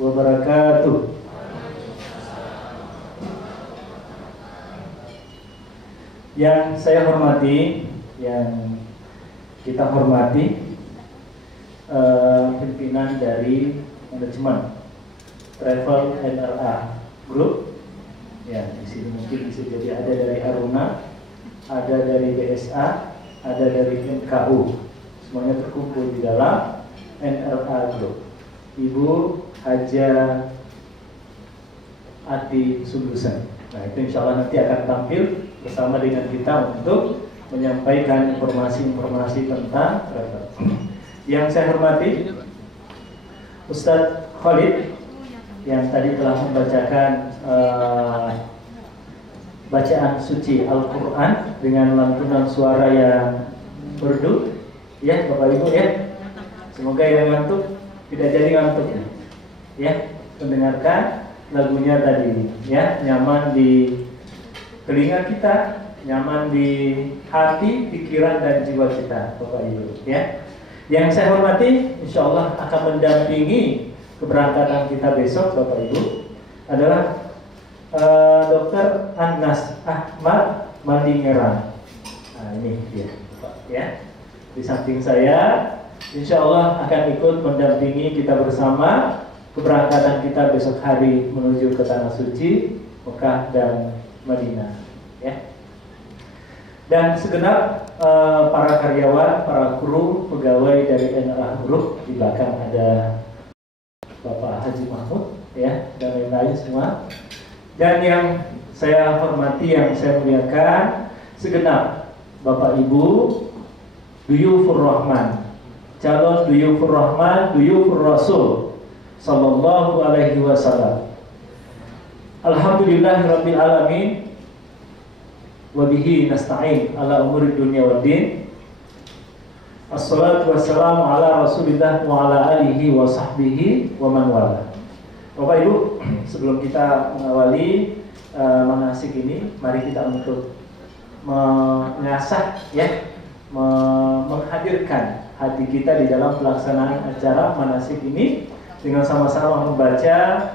wabarakatuh. Yang saya hormati, yang kita hormati pimpinan dari manajemen Travel NRA Group. Ya, di sini mungkin bisa jadi ada dari Aruna, ada dari BSA, ada dari MKU. Semuanya terkumpul di dalam NRA Group. Ibu Haja Ati Sulusan. Nah, itu insya Allah nanti akan tampil bersama dengan kita untuk menyampaikan informasi-informasi tentang travel. Yang saya hormati Ustadz Khalid yang tadi telah membacakan bacaan suci Al-Quran dengan lantunan suara yang merdu, ya Bapak Ibu ya. Semoga yang ngantuk tidak jadi ngantuk ya, mendengarkan lagunya tadi ya, nyaman di telinga kita, nyaman di hati, pikiran dan jiwa kita Bapak Ibu ya. Yang saya hormati insya Allah akan mendampingi keberangkatan kita besok Bapak Ibu adalah Dr. Anas Ahmad Mandingeran. Nah ini dia Pak ya, di samping saya insya Allah akan ikut mendampingi kita bersama keberangkatan kita besok hari menuju ke Tanah Suci Mekah dan Madinah ya. Dan segenap para karyawan, para kru, pegawai dari NRA Group, di belakang ada Bapak Haji Mahmud ya, dan lain-lain semua. Dan yang saya hormati, yang saya muliakan, segenap Bapak Ibu Duyufur Rahman, calon Duyufur Rahman, Duyufur Rasul Sallallahu Alaihi Wasallam. Alhamdulillahirabbil alamin. Wabihi nasta'in ala umuri dunia wad din. Assalatu wassalamu ala Rasulillah wa ala alihi wa sahbihi wa man wala. Bapak Ibu, sebelum kita mengawali manasik ini, mari kita untuk mengasah ya, menghadirkan hati kita di dalam pelaksanaan acara manasik ini dengan sama-sama membaca,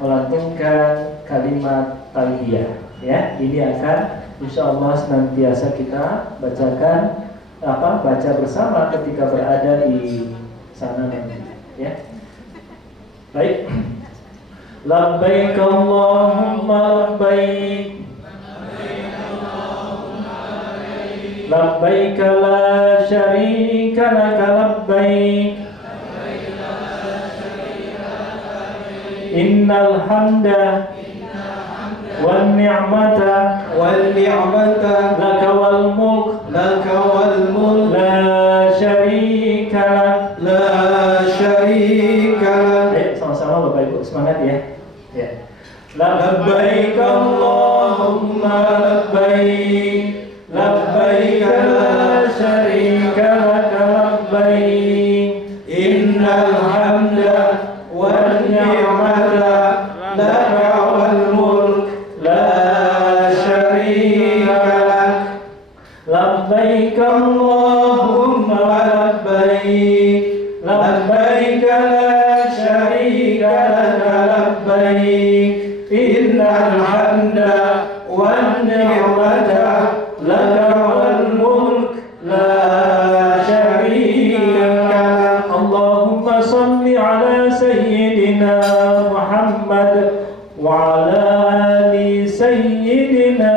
melantunkan kalimat talbiyah. Ya, ini akan insya Allah senantiasa kita bacakan, baca bersama ketika berada di sana nanti. Ya, baik. Labbaik Allahumma labbaik, labbaik la syarika laka labbaik, innal hamda والنعمة لك والملك لا شريك لك. Ayo sama-sama Bapak Ibu semangat ya. Ya. Labbaik Allahumma labbaik, labbaik la syarika laka labbaik, innal hamda wan ni'mata laka wal mulk labbaik Allahumma labbaik, labbaik la syarika laka labbaik, innal hamda wan ni'mata laka wal mulk la syarika lak. Allahumma salli ala sayyidina Muhammad wa ala ali sayyidina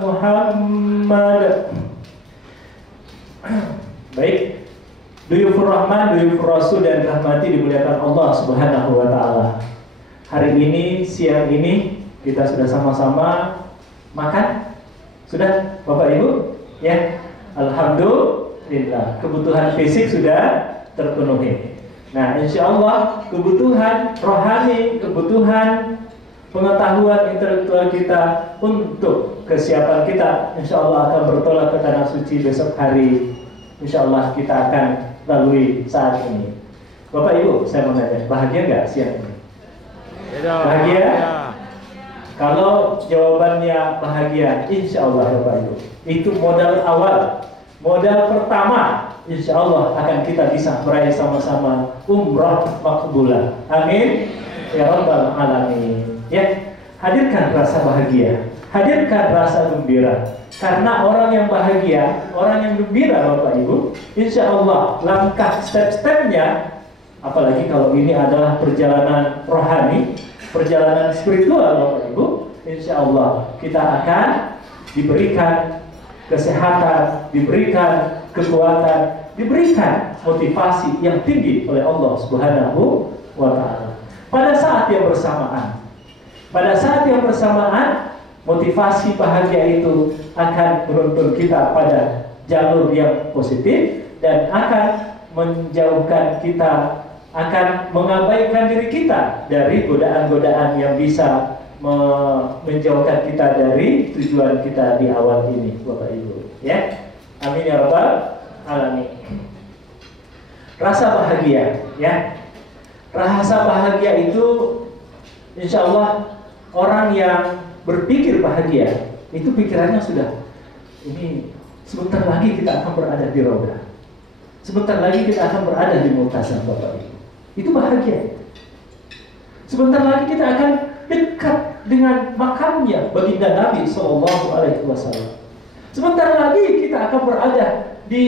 Muhammad. Baik, Duyufur Rahman, Duyufur Rasul dan rahmati dimuliakan Allah Subhanahu wa taala. Hari ini, siang ini kita sudah sama-sama makan. Sudah Bapak Ibu? Ya. Alhamdulillah, kebutuhan fisik sudah terpenuhi. Nah, insya Allah kebutuhan rohani, kebutuhan pengetahuan intelektual kita untuk kesiapan kita insya Allah akan bertolak ke Tanah Suci besok hari. Insya Allah kita akan lalui saat ini. Bapak Ibu, saya mau nanya, bahagia nggak siang ini? Bahagia? Kalau jawabannya bahagia, insya Allah Bapak Ibu, itu modal awal, modal pertama insya Allah akan kita bisa meraih sama-sama umrah makbulah. Amin ya rabbal alamin. Ya, hadirkan rasa bahagia, hadirkan rasa gembira. Karena orang yang bahagia, orang yang gembira Bapak Ibu, insya Allah langkah step-stepnya, apalagi kalau ini adalah perjalanan rohani, perjalanan spiritual Bapak Ibu, insya Allah kita akan diberikan kesehatan, diberikan kekuatan, diberikan motivasi yang tinggi oleh Allah Subhanahu wa Ta'ala. Pada saat yang bersamaan, motivasi bahagia itu akan menuntun kita pada jalur yang positif dan akan menjauhkan kita, akan mengabaikan diri kita dari godaan-godaan yang bisa menjauhkan kita dari tujuan kita di awal ini, Bapak Ibu. Ya, amin ya rabbal alamin. Rasa bahagia, ya. Rasa bahagia itu, insya Allah orang yang berpikir bahagia itu pikirannya sudah, ini sebentar lagi kita akan berada di Raudhah, sebentar lagi kita akan berada di Multazam, Bapak Ibu. Itu bahagia. Sebentar lagi kita akan dekat dengan makamnya baginda Nabi Sallallahu Alaihi Wasallam. Sebentar lagi kita akan berada di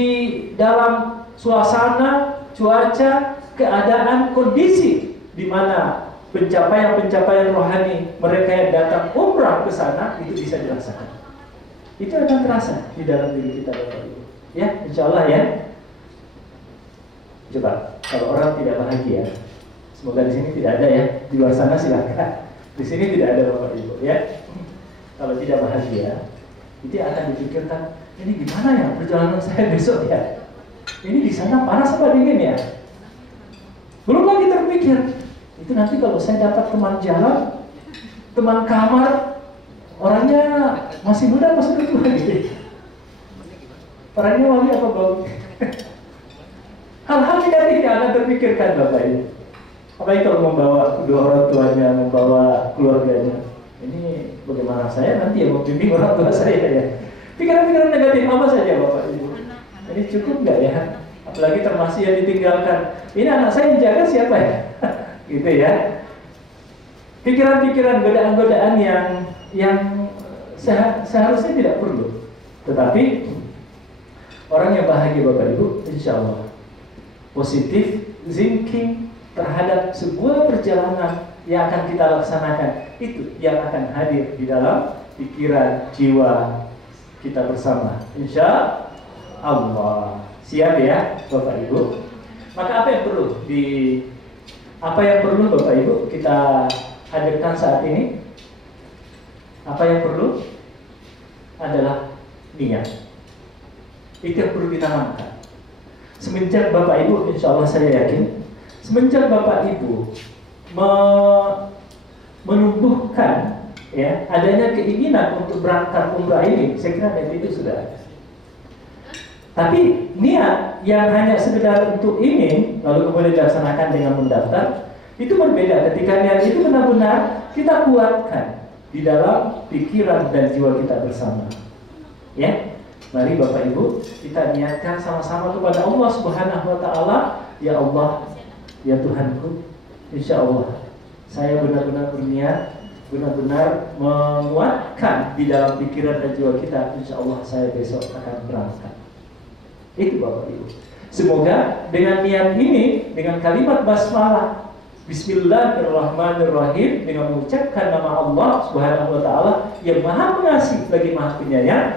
dalam suasana, cuaca, keadaan, kondisi di mana pencapaian-pencapaian rohani mereka yang datang umrah ke sana itu bisa dirasakan. Itu akan terasa di dalam diri kita, Bapak Ibu. Ya, insya Allah ya. Coba kalau orang tidak bahagia, semoga di sini tidak ada ya. Di luar sana silakan. Di sini tidak ada Bapak Ibu ya. Kalau tidak bahagia, itu akan dipikirkan, ini gimana ya perjalanan saya besok ya? Ini di sana panas apa dingin ya? Belum lagi terpikir, itu nanti kalau saya dapat teman jalan, teman kamar, orangnya masih muda, masih tua gitu. Orangnya wangi apa bau? Hal-hal negatif yang akan terpikirkan Bapak Ibu. Apalagi kalau membawa kedua orang tuanya, membawa keluarganya. Ini bagaimana saya nanti ya membimbing orang tua saya ya. Pikiran-pikiran negatif apa saja Bapak Ibu? Ini cukup nggak ya? Apalagi termasuk yang ditinggalkan. Ini anak saya yang jaga siapa ya? Gitu ya. Pikiran-pikiran, godaan-godaan yang seharusnya tidak perlu. Tetapi orang yang bahagia Bapak Ibu, insya Allah positif thinking terhadap sebuah perjalanan yang akan kita laksanakan, itu yang akan hadir di dalam pikiran jiwa kita bersama, insya Allah. Siap ya Bapak Ibu? Maka apa yang perlu Bapak Ibu kita hadirkan saat ini? Apa yang perlu adalah niat. Itu yang perlu ditanamkan. Semenjak Bapak Ibu, insya Allah saya yakin, semenjak Bapak Ibu menumbuhkan ya adanya keinginan untuk berangkat umrah ini, saya kira niat itu sudah ada. Tapi niat yang hanya sekedar untuk ingin lalu kemudian dilaksanakan dengan mendaftar, itu berbeda ketika niat itu benar-benar kita kuatkan di dalam pikiran dan jiwa kita bersama. Ya. Mari Bapak Ibu kita niatkan sama-sama kepada Allah Subhanahu wa Ta'ala. Ya Allah, ya Tuhanku, insya Allah saya benar-benar berniat, benar-benar menguatkan di dalam pikiran dan jiwa kita. Insya Allah saya besok akan berangkat. Itu Bapak Ibu. Semoga dengan niat ini, dengan kalimat basmalah Bismillahirrahmanirrahim, dengan mengucapkan nama Allah Subhanahu wa Ta'ala yang Maha Pengasih lagi Maha Penyayang,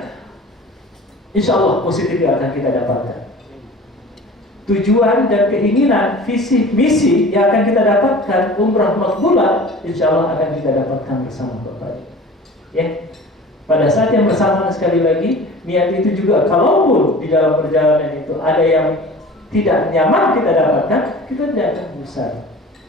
insya Allah positif yang akan kita dapatkan. Tujuan dan keinginan, visi, misi yang akan kita dapatkan umrah makbulah, insya Allah akan kita dapatkan bersama Bapak. Ya, pada saat yang bersamaan sekali lagi, niat itu juga kalaupun di dalam perjalanan itu ada yang tidak nyaman kita dapatkan, kita tidak akan bosan,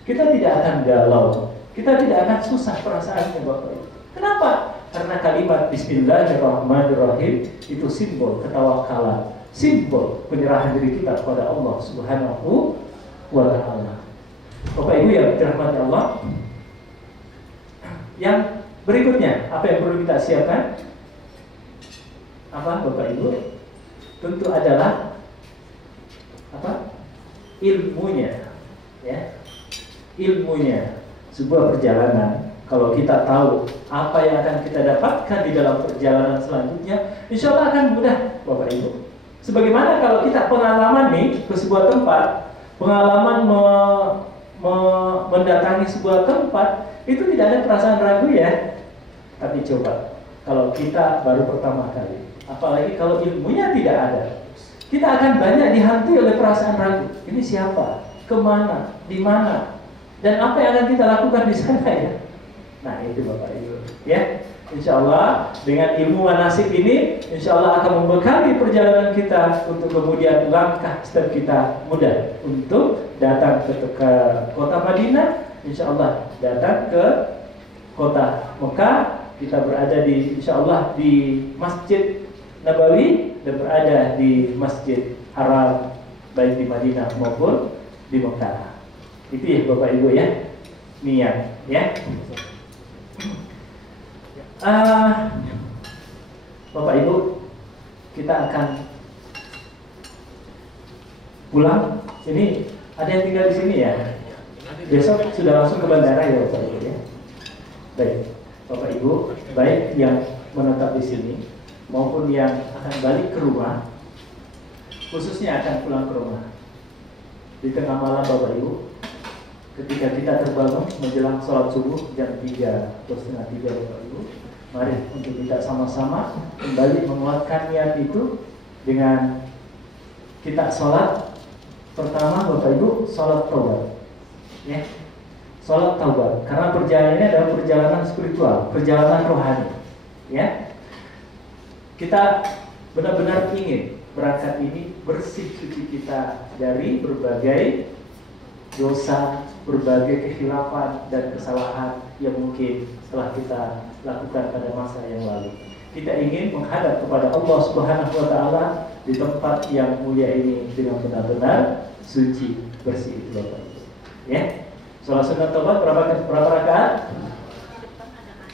kita tidak akan galau, kita tidak akan susah perasaannya Bapak. Kenapa? Karena kalimat Bismillahirrahmanirrahim itu simbol ketawakalan, simbol penyerahan diri kita kepada Allah Subhanahu wa Ta'ala. Bapak Ibu yang dirahmati Allah, yang berikutnya apa yang perlu kita siapkan? Apa Bapak Ibu? Tentu adalah apa? Ilmunya, ya. Ilmunya sebuah perjalanan. Kalau kita tahu apa yang akan kita dapatkan di dalam perjalanan selanjutnya, insya Allah akan mudah, Bapak Ibu. Sebagaimana kalau kita pengalaman nih ke sebuah tempat, pengalaman mendatangi sebuah tempat, itu tidak ada perasaan ragu ya. Tapi coba kalau kita baru pertama kali, apalagi kalau ilmunya tidak ada, kita akan banyak dihantui oleh perasaan ragu. Ini siapa? Kemana? Di mana? Dan apa yang akan kita lakukan di sana ya? Nah itu Bapak Ibu ya. Insya Allah dengan ilmu manasik ini, insya Allah akan membekali perjalanan kita untuk kemudian langkah step kita mudah untuk datang ke kota Madinah. Insya Allah datang ke kota Mekah. Kita berada di insya Allah di Masjid Nabawi dan berada di Masjid Haram baik di Madinah maupun di Mekah. Itu ya Bapak Ibu ya, niat ya. Bapak Ibu, kita akan pulang. Ini ada yang tinggal di sini ya. Besok sudah langsung ke bandara ya Bapak Ibu ya. Baik, Bapak Ibu, baik yang menetap di sini maupun yang akan balik ke rumah, khususnya akan pulang ke rumah di tengah malam Bapak Ibu. Ketika kita terbangun menjelang sholat subuh jam 3 atau setengah 3 Bapak Ibu, mari untuk kita sama-sama kembali menguatkan niat itu dengan kita sholat. Pertama Bapak Ibu, sholat taubat ya. Sholat taubat, karena perjalanan ini adalah perjalanan spiritual, perjalanan rohani ya. Kita benar-benar ingin berangkat ini bersih suci kita dari berbagai dosa, berbagai kekhilafan dan kesalahan yang mungkin telah kita lakukan pada masa yang lalu. Kita ingin menghadap kepada Allah Subhanahu wa Ta'ala di tempat yang mulia ini dengan benar-benar suci, bersih itu Bapak Ibu. Ya. Sholat sunat taubat berapa rakaat?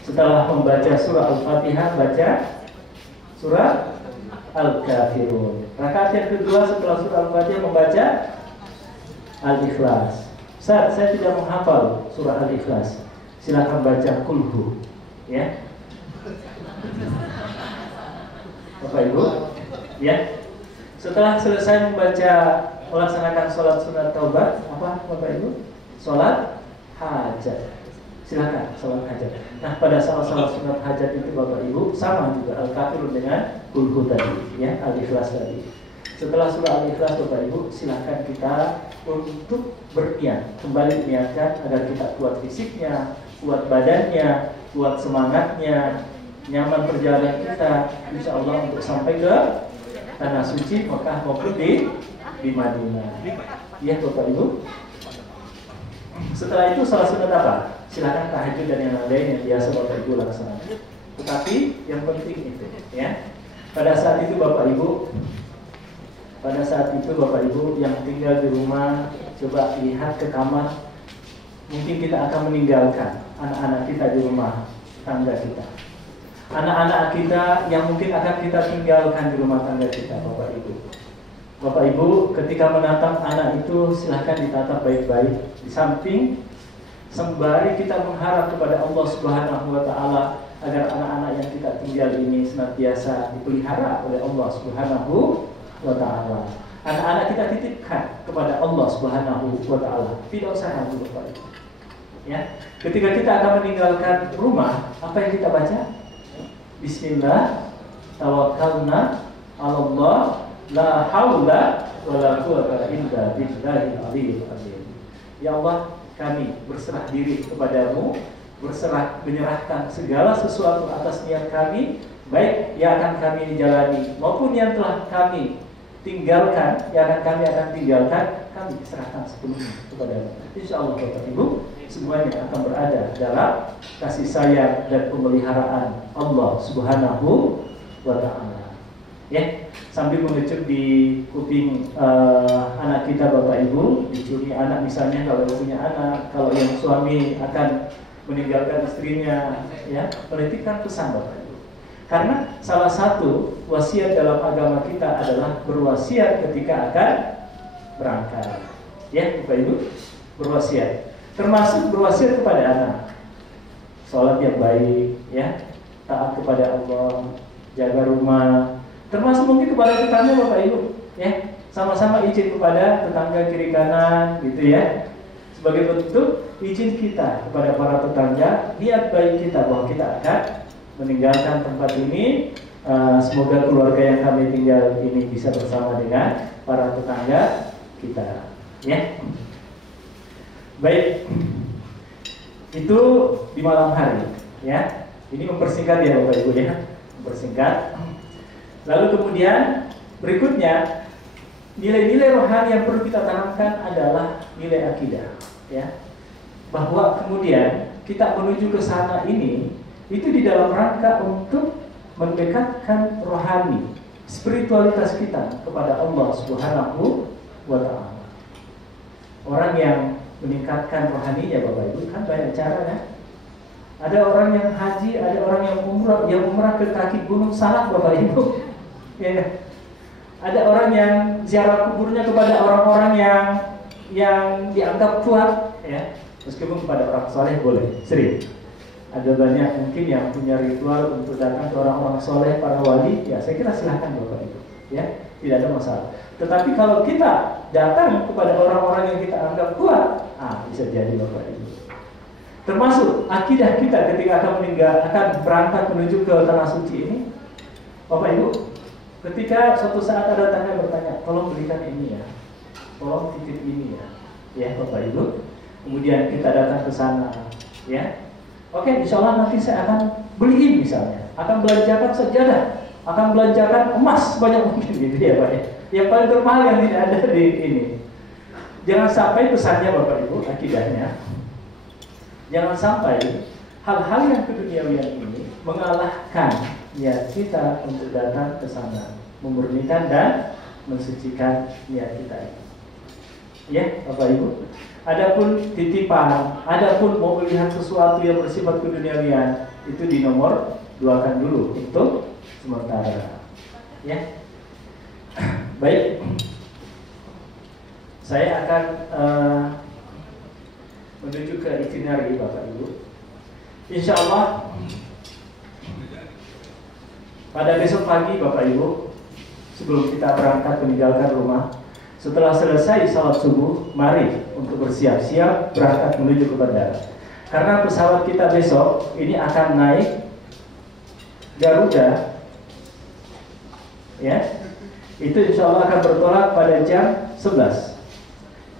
Setelah membaca surah Al-Fatihah, baca surah Al-Kafirun. Rakaat yang kedua setelah surah Al-Fatihah membaca Al-Ikhlas. Saat saya tidak menghafal surah Al-Ikhlas, silakan baca Kulhu ya. Bapak Ibu ya. Setelah selesai membaca, melaksanakan sholat sunat taubat, apa Bapak Ibu? Sholat hajat. Silakan sholat hajat. Nah pada sholat sunat hajat itu Bapak Ibu sama juga Al-Kafirun dengan Kulhu tadi ya, Al-Ikhlas tadi. Setelah surah Al-Ikhlas Bapak Ibu, silakan kita untuk berniat, kembali niatkan agar kita kuat fisiknya, kuat badannya, kuat semangatnya, nyaman perjalanan kita, insya Allah untuk sampai ke tanah suci Mekah maupun di Madinah. Ya Bapak Ibu. Setelah itu salah sunat apa? Silakan tahajud dan yang lain yang biasa Bapak Ibu laksanakan. Tetapi yang penting itu ya. Pada saat itu Bapak Ibu yang tinggal di rumah, coba lihat ke kamar. Mungkin kita akan meninggalkan anak-anak kita di rumah tangga kita. Anak-anak kita yang mungkin akan kita tinggalkan di rumah tangga kita, Bapak Ibu. Bapak Ibu, ketika menatap anak itu silahkan ditatap baik-baik. Di samping sembari kita mengharap kepada Allah Subhanahu wa Ta'ala agar anak-anak yang kita tinggal ini senantiasa dipelihara oleh Allah Subhanahu wa Ta'ala. Anak-anak kita titipkan kepada Allah Subhanahu wa Ta'ala. Tidak usah ragu Bapak Ibu. Ya, ketika kita akan meninggalkan rumah, apa yang kita baca? Bismillah, tawakkalna 'alallah, la haula wala quwwata illa billahil aliyyil azim. Ya Allah, kami berserah diri kepadamu, menyerahkan segala sesuatu atas niat kami, baik yang akan kami jalani maupun yang telah kami tinggalkan, yang kami akan tinggalkan, kami serahkan sepenuhnya kepadamu. Insya Allah Bapak Ibu, semuanya akan berada dalam kasih sayang dan pemeliharaan Allah Subhanahu wa Ta'ala. Ya, sambil mengecup di kuping anak kita Bapak Ibu, dicuri anak misalnya kalau punya anak, kalau yang suami akan meninggalkan istrinya, ya, menitipkan pesan Bapak Ibu. Karena salah satu wasiat dalam agama kita adalah berwasiat ketika akan berangkat. Ya, Bapak Ibu, berwasiat. Termasuk berwasiat kepada anak. Sholat yang baik, ya, taat kepada Allah, jaga rumah. Termasuk mungkin kepada tetangga Bapak Ibu, ya, sama-sama izin kepada tetangga kiri kanan, gitu ya. Sebagai bentuk izin kita kepada para tetangga, niat baik kita bahwa kita akan meninggalkan tempat ini. Semoga keluarga yang kami tinggal ini bisa bersama dengan para tetangga kita, ya. Baik, itu di malam hari, ya. Ini mempersingkat ya Bapak Ibu, ya, mempersingkat. Lalu kemudian berikutnya, nilai-nilai rohani yang perlu kita tanamkan adalah nilai akidah, ya. Bahwa kemudian kita menuju ke sana ini itu di dalam rangka untuk mendekatkan rohani, spiritualitas kita kepada Allah Subhanahu wa Ta'ala. Orang yang meningkatkan rohaninya Bapak Ibu kan banyak cara, ya. Ada orang yang haji, ada orang yang umrah ke kaki gunung Salak Bapak Ibu. Ya. Ada orang yang ziarah kuburnya kepada orang-orang yang dianggap kuat, ya. Meskipun kepada orang soleh boleh, sering. Ada banyak mungkin yang punya ritual untuk datang ke orang-orang soleh, para wali, ya saya kira silahkan Bapak Ibu, ya, tidak ada masalah. Tetapi kalau kita datang kepada orang-orang yang kita anggap kuat, bisa jadi Bapak Ibu. Termasuk akidah kita ketika akan berangkat menuju ke tanah suci ini, Bapak Ibu, ketika suatu saat ada tetangga bertanya, tolong belikan ini ya, tolong titip ini ya Bapak Ibu. Kemudian kita datang ke sana, ya. Oke, insya Allah nanti saya akan beliin misalnya, akan belanjakan sajadah, akan belanjakan emas banyak mungkin gitu ya Pak ya. Yang paling termahal yang tidak ada di ini. Jangan sampai pesannya Bapak Ibu, akidahnya, jangan sampai hal-hal yang keduniawian ini mengalahkan niat kita untuk datang ke sana, memurnikan dan mensucikan niat kita ini. Ya Bapak Ibu. Adapun titipan, adapun mau melihat sesuatu yang bersifat keduniawian, itu dinomor duakan dulu untuk sementara. Ya, baik. Saya akan menuju ke itinerary Bapak Ibu. Insya Allah pada besok pagi Bapak Ibu, sebelum kita berangkat meninggalkan rumah, setelah selesai salat subuh, mari untuk bersiap-siap berangkat menuju ke bandara. Karena pesawat kita besok ini akan naik Garuda, ya. Itu insya Allah akan bertolak pada jam 11.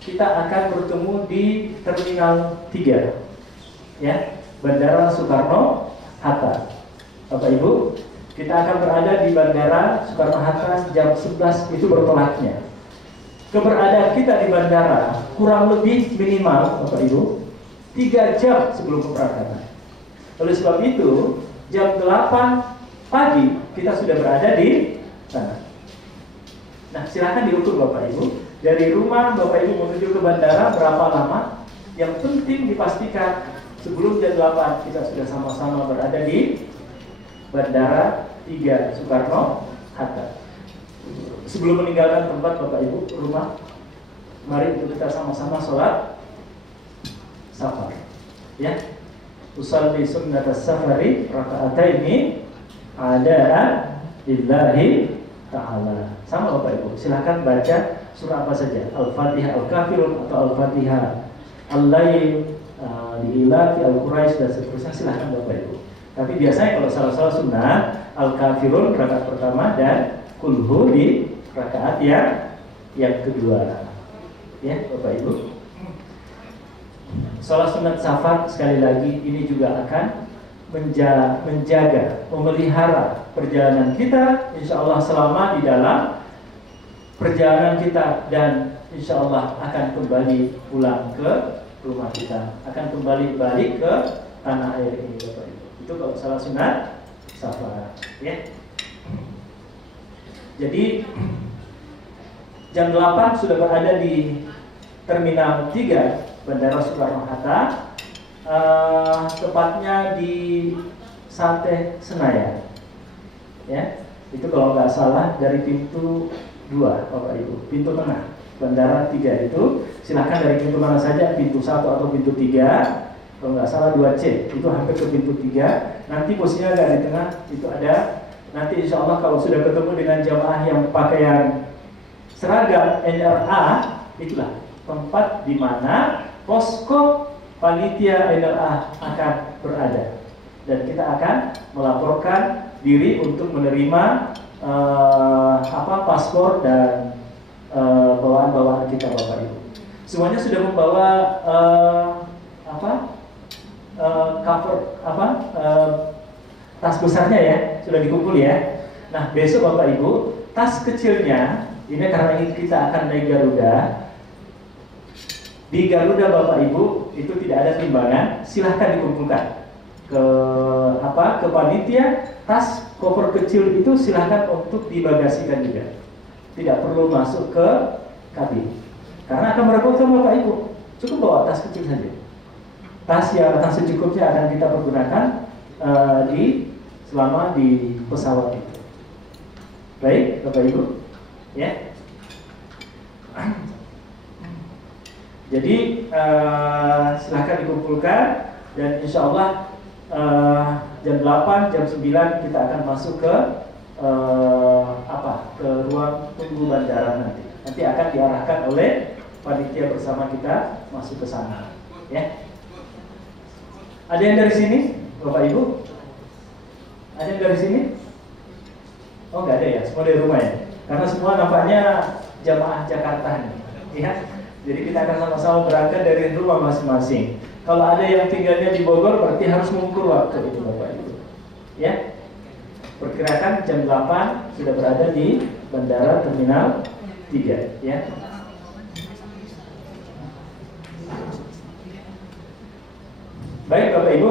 Kita akan bertemu di Terminal 3, ya, Bandara Soekarno-Hatta. Bapak Ibu, kita akan berada di Bandara Soekarno-Hatta jam 11 itu bertolaknya. Keberadaan kita di bandara kurang lebih minimal Bapak Ibu 3 jam sebelum keberangkatan. Oleh sebab itu jam 8 pagi kita sudah berada di sana. Nah, silakan diukur Bapak Ibu, dari rumah Bapak Ibu menuju ke bandara berapa lama. Yang penting dipastikan sebelum jam 8 kita sudah sama-sama berada di Bandara 3 Soekarno-Hatta. Sebelum meninggalkan tempat Bapak Ibu rumah, mari untuk kita sama-sama sholat safar, ya. Usalli sunnatas safari raka'ataini adaan lillahi ta'ala. Sama Bapak Ibu, silahkan baca surah apa saja, Al-Fatihah, Al-Kafirun atau Al-Fatihah, Al-Lail, Al-Ilafi, Al-Quraisy dan seterusnya, silahkan Bapak Ibu. Tapi biasanya kalau salah-salah sunnah, Al-Kafirun rakaat pertama dan Kulhu di rakaat yang kedua, ya Bapak Ibu. Salat sunat safar sekali lagi ini juga akan menjaga, memelihara perjalanan kita, insya Allah selama di dalam perjalanan kita, dan insya Allah akan kembali pulang ke rumah kita, akan kembali balik ke tanah air ini Bapak Ibu. Itu kalau salat sunat safar, ya. Jadi jam 8 sudah berada di Terminal 3 Bandara Soekarno-Hatta, tepatnya di Sate Senayan, ya. Itu kalau nggak salah dari pintu 2 Bapak Ibu, pintu tengah, bandara 3 itu silahkan dari pintu mana saja, pintu 1 atau pintu 3, kalau nggak salah 2C itu hampir ke pintu 3. Nanti posisinya agak di tengah itu ada. Nanti insya Allah kalau sudah ketemu dengan jamaah yang pakaian seragam NRA, itulah tempat di mana posko panitia NRA akan berada, dan kita akan melaporkan diri untuk menerima paspor dan bawaan-bawaan kita, Bapak Ibu. Semuanya sudah membawa tas besarnya ya, sudah dikumpul ya. Nah, besok Bapak Ibu, tas kecilnya ini karena kita akan naik Garuda. Di Garuda Bapak Ibu itu tidak ada timbangan, silahkan dikumpulkan ke panitia. Tas koper kecil itu silahkan untuk dibagasikan juga, tidak perlu masuk ke kabin karena akan merepotkan Bapak Ibu. Cukup bawa tas kecil saja. Tas yang akan secukupnya akan kita pergunakan selama di pesawat itu. Baik Bapak Ibu, ya. Jadi silahkan dikumpulkan, dan insya Allah jam 8, jam 9 kita akan masuk ke ke ruang tunggu bandara nanti. Nanti akan diarahkan oleh panitia bersama kita masuk ke sana, ya. Ada yang dari sini, Bapak Ibu? Ada yang dari sini? Oh, nggak ada ya, semua dari rumah ya. Karena semua nampaknya jamaah Jakarta nih, ya. Jadi kita akan sama-sama berangkat dari rumah masing-masing. Kalau ada yang tinggalnya di Bogor, berarti harus mengukur waktu itu, Bapak Ibu. Ya, perkirakan jam 8 sudah berada di Bandara Terminal 3, ya. Baik Bapak Ibu,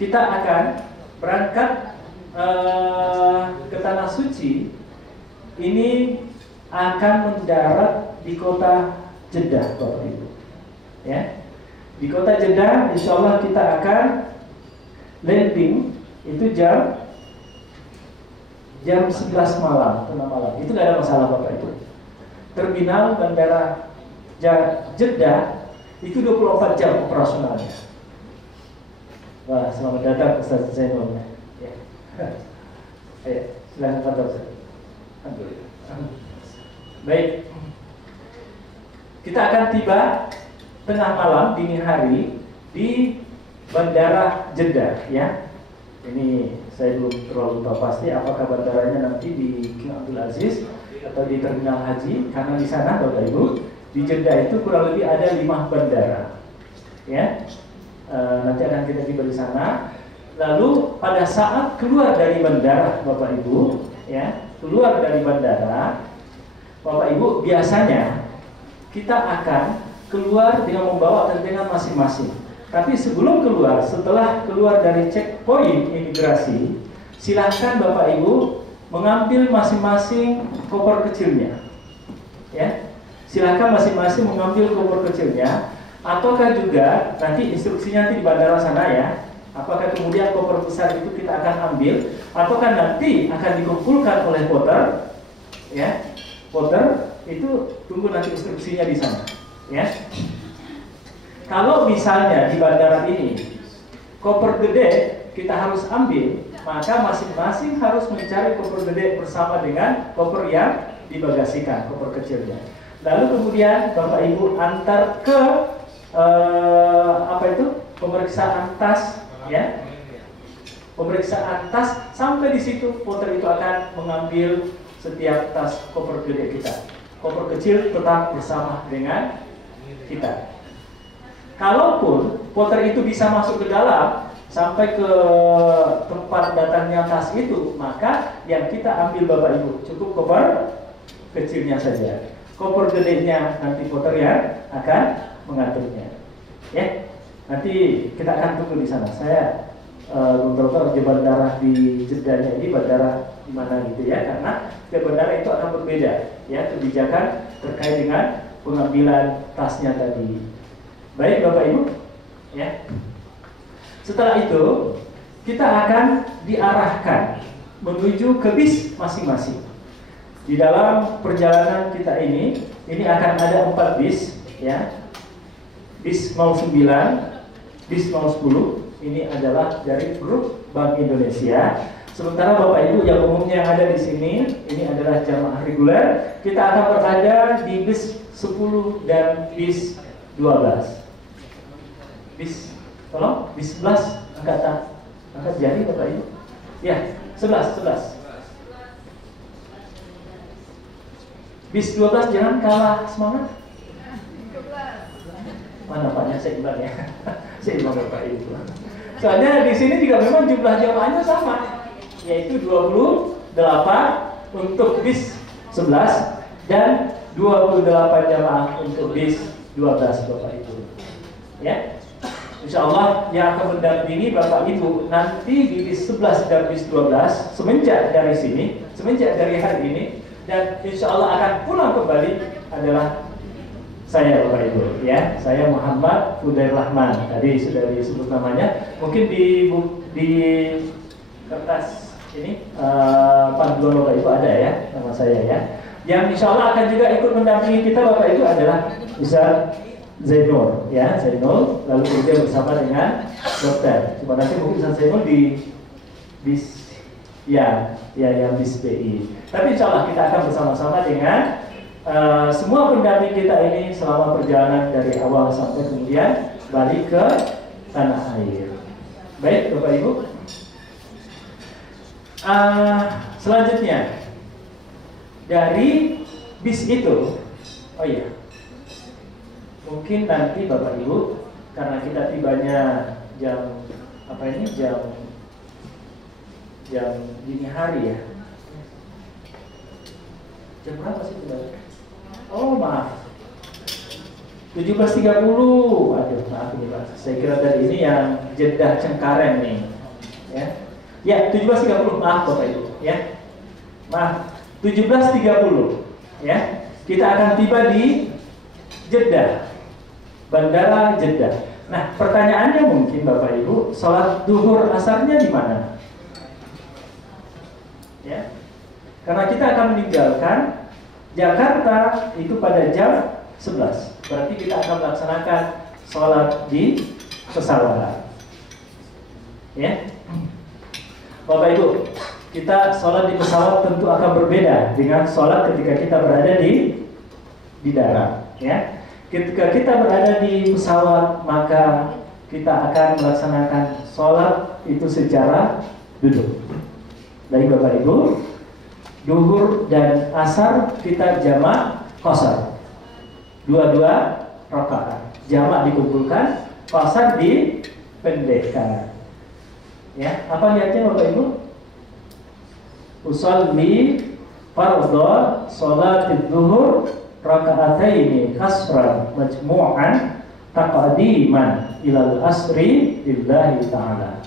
kita akan berangkat ke Tanah Suci. Ini akan mendarat di kota Jeddah, Bapak Ibu. Ya, di kota Jeddah, insya Allah kita akan landing itu jam 11 malam, tengah malam. Itu nggak ada masalah Bapak Ibu. Terminal Bandara Jeddah itu 24 jam operasionalnya. Wah, selamat datang Ustaz Zainul. Ya. Ayo, silakan Pak Ustaz. Alhamdulillah. Baik. Kita akan tiba tengah malam, dini hari di Bandara Jeddah, ya. Ini saya belum terlalu tahu pasti apakah bandaranya nanti di King Abdul Aziz atau di Terminal Haji, karena di sana Bapak Ibu, di Jeddah itu kurang lebih ada 5 bandara, ya. Nanti akan kita tiba di sana. Lalu pada saat keluar dari bandara, Bapak Ibu, ya, keluar dari bandara, Bapak Ibu, biasanya kita akan keluar dengan membawa tentengan masing-masing. Tapi sebelum keluar, setelah keluar dari checkpoint imigrasi, silahkan Bapak Ibu mengambil masing-masing koper kecilnya. Ya, silahkan masing-masing mengambil koper kecilnya. Ataukah juga nanti instruksinya nanti di bandara sana ya. Apakah kemudian koper besar itu kita akan ambil, ataukah nanti akan dikumpulkan oleh porter, ya. Porter itu tunggu nanti instruksinya di sana, ya. Kalau misalnya di bandara ini koper gede kita harus ambil, maka masing-masing harus mencari koper gede bersama dengan koper yang dibagasikan, koper kecilnya. Lalu kemudian Bapak Ibu antar ke pemeriksaan tas, ya. Pemeriksaan tas, sampai di situ porter itu akan mengambil setiap tas koper gede kita. Koper kecil tetap bersama dengan kita. Kalaupun porter itu bisa masuk ke dalam sampai ke tempat datangnya tas itu, maka yang kita ambil Bapak Ibu cukup koper kecilnya saja. Koper gedenya nanti porter yang akan mengaturnya, ya. Nanti kita akan tunggu di sana. Saya belum tahu di bandara di Jeddahnya ini bandara di mana gitu ya, karena setiap bandara itu akan berbeda, ya, kebijakan terkait dengan pengambilan tasnya tadi. Baik Bapak Ibu, ya. Setelah itu kita akan diarahkan menuju ke bis masing-masing. Di dalam perjalanan kita ini akan ada 4 bis, ya. Bis 09, bis 10, ini adalah dari grup Bank Indonesia. Sementara Bapak Ibu yang umumnya yang ada di sini, ini adalah jamaah reguler. Kita akan berada di bis 10 dan bis 12. Bis, tolong, bis 11 angkat jari Bapak Ibu. Ya, 11. Bis 12 jangan kalah semangat. Mana Paknya seimbang ya? Seimbang Bapak Ibu. Soalnya di sini juga memang jumlah jamaahnya sama, yaitu 28 untuk bis 11 dan 28 jamaah untuk bis 12 Bapak Ibu. Ya. Insya Allah yang akan mendampingi Bapak Ibu nanti di bis 11 dan bis 12 semenjak dari sini, semenjak dari hari ini, dan insya Allah akan pulang kembali adalah saya Bapak Ibu, ya. Saya Muhammad Fudail Rahman. Tadi sudah disebut namanya. Mungkin di kertas ini panduan Bapak Ibu ada ya nama saya ya. Yang insya Allah akan juga ikut mendampingi kita Bapak Ibu adalah Ustaz Zainul, ya, Zainul. Lalu kemudian bersama dengan dokter. Terima kasih mungkin Ustaz Zainul di bis yang bis BI. Tapi insya Allah kita akan bersama-sama dengan semua pendamping kita ini selama perjalanan dari awal sampai kemudian balik ke tanah air. Baik Bapak Ibu. Selanjutnya dari bis itu, oh iya, mungkin nanti Bapak Ibu karena kita tibanya jam dini hari ya. Jam berapa sih tibanya? Oh maaf, 17.30. Aduh maaf ini Pak. Saya kira tadi ini yang Jeddah Cengkareng nih. Ya 17.30. Maaf Bapak Ibu. Ya, maaf 17.30. Ya, kita akan tiba di Jeddah, Bandara Jeddah. Nah pertanyaannya mungkin Bapak Ibu, sholat duhur asarnya di mana? Ya, karena kita akan meninggalkan Jakarta itu pada jam 11. Berarti kita akan melaksanakan sholat di pesawat. Ya, Bapak Ibu, kita sholat di pesawat tentu akan berbeda dengan sholat ketika kita berada di darat. Ya, ketika kita berada di pesawat maka kita akan melaksanakan sholat itu secara duduk. Baik Bapak Ibu. Duhur dan asar kita jamak qasar, 22 rakaat. Jamak dikumpulkan, qasar dipendekkan. Ya, apa niatnya Bapak Ibu? Usolli fardhu sholatid duhur raka'ataini kasran majmu'an taqdiman ilal asri lillahi ta'ala.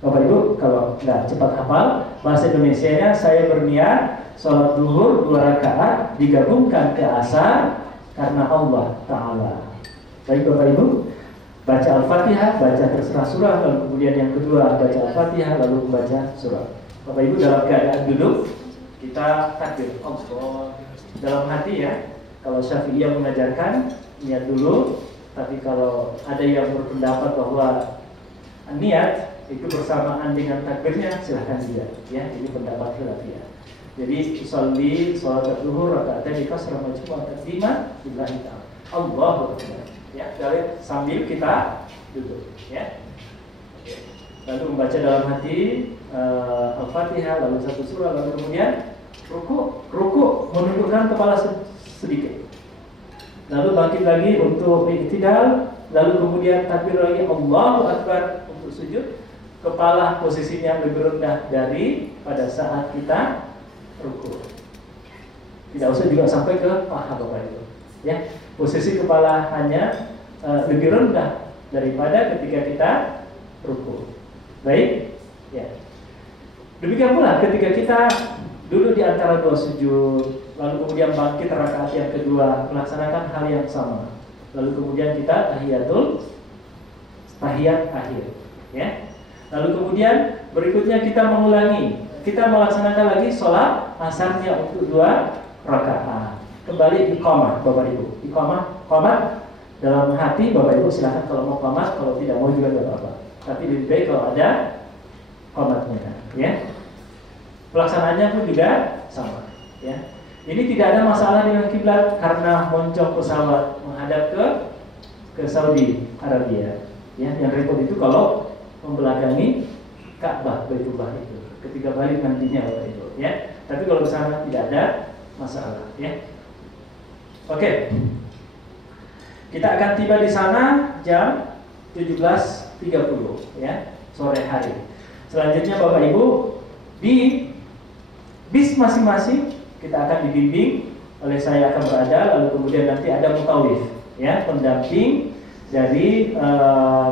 Bapak Ibu, kalau nggak cepat hafal bahasa Indonesianya, saya berniat sholat duhur 2 rakaat digabungkan ke asar karena Allah Ta'ala. Baik Bapak Ibu, baca Al-Fatihah, baca terserah surah, lalu kemudian yang kedua baca Al-Fatihah, lalu membaca surah. Bapak Ibu dalam keadaan duduk, kita takbir Allah dalam hati ya. Kalau Syafi'iyah mengajarkan niat dulu, tapi kalau ada yang berpendapat bahwa niat itu bersamaan dengan takbirnya, silahkan juga ya, ini pendapat khilafiyah. Jadi usolli sholat duhur raka'atain kasra majmu'an taqdiman lillahi ta'ala. Allahu akbar. Ya, dari sambil kita duduk ya. Lalu membaca dalam hati Al-Fatihah, lalu satu surah, lalu kemudian ruku menundukkan kepala sedikit. Lalu bangkit lagi untuk i'tidal, lalu kemudian takbir lagi Allahu akbar untuk sujud. Kepala posisinya lebih rendah dari pada saat kita ruku. Tidak usah juga sampai ke paha Bapak Ibu. Ya, posisi kepala hanya lebih rendah daripada ketika kita ruku. Baik, ya. Demikian pula ketika kita duduk di antara dua sujud, lalu kemudian bangkit rakaat yang kedua, melaksanakan hal yang sama. Lalu kemudian kita tahiyat akhir, ya. Lalu kemudian berikutnya kita mengulangi, kita melaksanakan lagi sholat asarnya untuk 2 rakaat. Kembali iqamah Bapak Ibu. Iqamah dalam hati Bapak Ibu silahkan kalau mau qomat, kalau tidak mau juga tidak apa-apa. Tapi lebih baik kalau ada qomatnya, ya. Pelaksanaannya pun juga sama, ya. Ini tidak ada masalah dengan kiblat karena moncong pesawat menghadap ke Saudi Arabia. Ya, yang repot itu kalau membelakangi Ka'bah Baitullah itu. Ketika balik nantinya Bapak Ibu, ya. Tapi kalau ke sana tidak ada masalah, ya. Oke. Kita akan tiba di sana jam 17.30, ya, sore hari. Selanjutnya Bapak Ibu di bis masing-masing kita akan dibimbing oleh saya akan berada, lalu kemudian nanti ada mutawif, ya, pendamping dari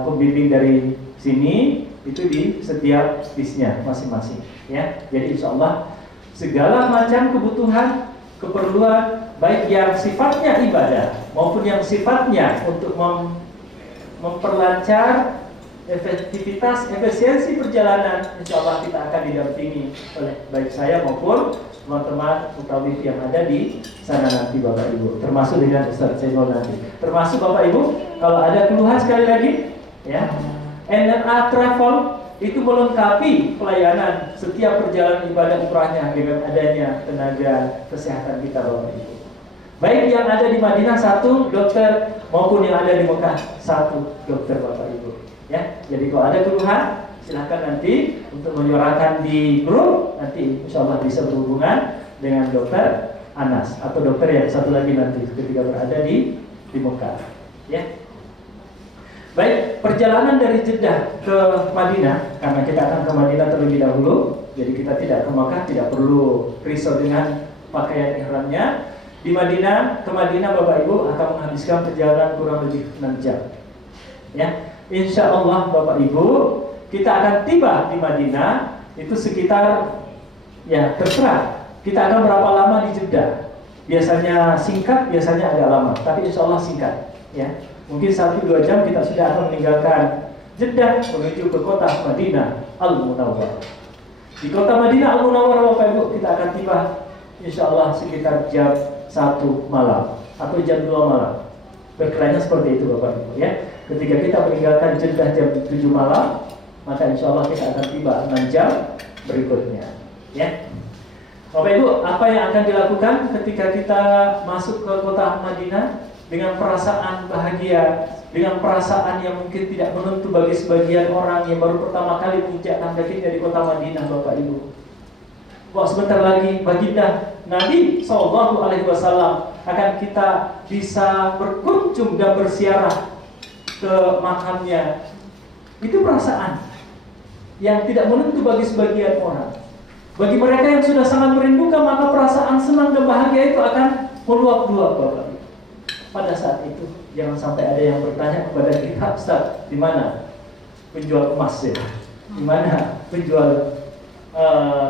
pembimbing dari sini itu di setiap bisnya masing-masing, ya. Jadi insya Allah segala macam kebutuhan, keperluan baik yang sifatnya ibadah maupun yang sifatnya untuk memperlancar efisiensi perjalanan, insya Allah kita akan didampingi oleh baik saya maupun teman-teman mutawif yang ada di sana nanti Bapak Ibu, termasuk dengan Ustaz Zainul nanti. Termasuk Bapak Ibu, kalau ada keluhan sekali lagi, ya, NNA Travel itu melengkapi pelayanan setiap perjalanan ibadah umrahnya dengan adanya tenaga kesehatan kita Bapak Ibu. Baik yang ada di Madinah 1 dokter maupun yang ada di Mekah 1 dokter Bapak Ibu. Ya, jadi kalau ada keluhan silahkan nanti untuk menyuarakan di grup, nanti insya Allah bisa berhubungan dengan dokter Anas atau dokter yang satu lagi nanti ketika berada di Mekah. Ya. Baik, perjalanan dari Jeddah ke Madinah, karena kita akan ke Madinah terlebih dahulu, jadi kita tidak ke Mekah, tidak perlu risau dengan pakaian ihramnya. Di Madinah, ke Madinah Bapak Ibu akan menghabiskan perjalanan kurang lebih 6 jam. Ya. Insya Allah Bapak Ibu, kita akan tiba di Madinah itu sekitar, ya terserah kita akan berapa lama di Jeddah. Biasanya singkat, biasanya agak lama, tapi insya Allah singkat, ya. Mungkin 1-2 jam kita sudah akan meninggalkan Jeddah menuju ke kota Madinah Al-Munawwarah. Di kota Madinah Al-Munawwarah Bapak Ibu kita akan tiba insya Allah sekitar jam 1 malam atau jam 2 malam. Berkiranya seperti itu Bapak Ibu, ya. Ketika kita meninggalkan Jeddah jam 7 malam, maka insya Allah kita akan tiba 6 jam berikutnya, ya. Bapak Ibu, apa yang akan dilakukan ketika kita masuk ke kota Madinah dengan perasaan bahagia, dengan perasaan yang mungkin tidak menentu bagi sebagian orang yang baru pertama kali menginjakkan kakinya di kota Madinah Bapak Ibu. Wah, sebentar lagi baginda Nabi SAW akan kita bisa berkunjung dan bersiarah ke makamnya. Itu perasaan yang tidak menentu bagi sebagian orang. Bagi mereka yang sudah sangat merindukan, maka perasaan senang dan bahagia itu akan meluap-luap Bapak Ibu. Pada saat itu jangan sampai ada yang bertanya kepada kita, Ustaz, di mana penjual emas ya? Di mana penjual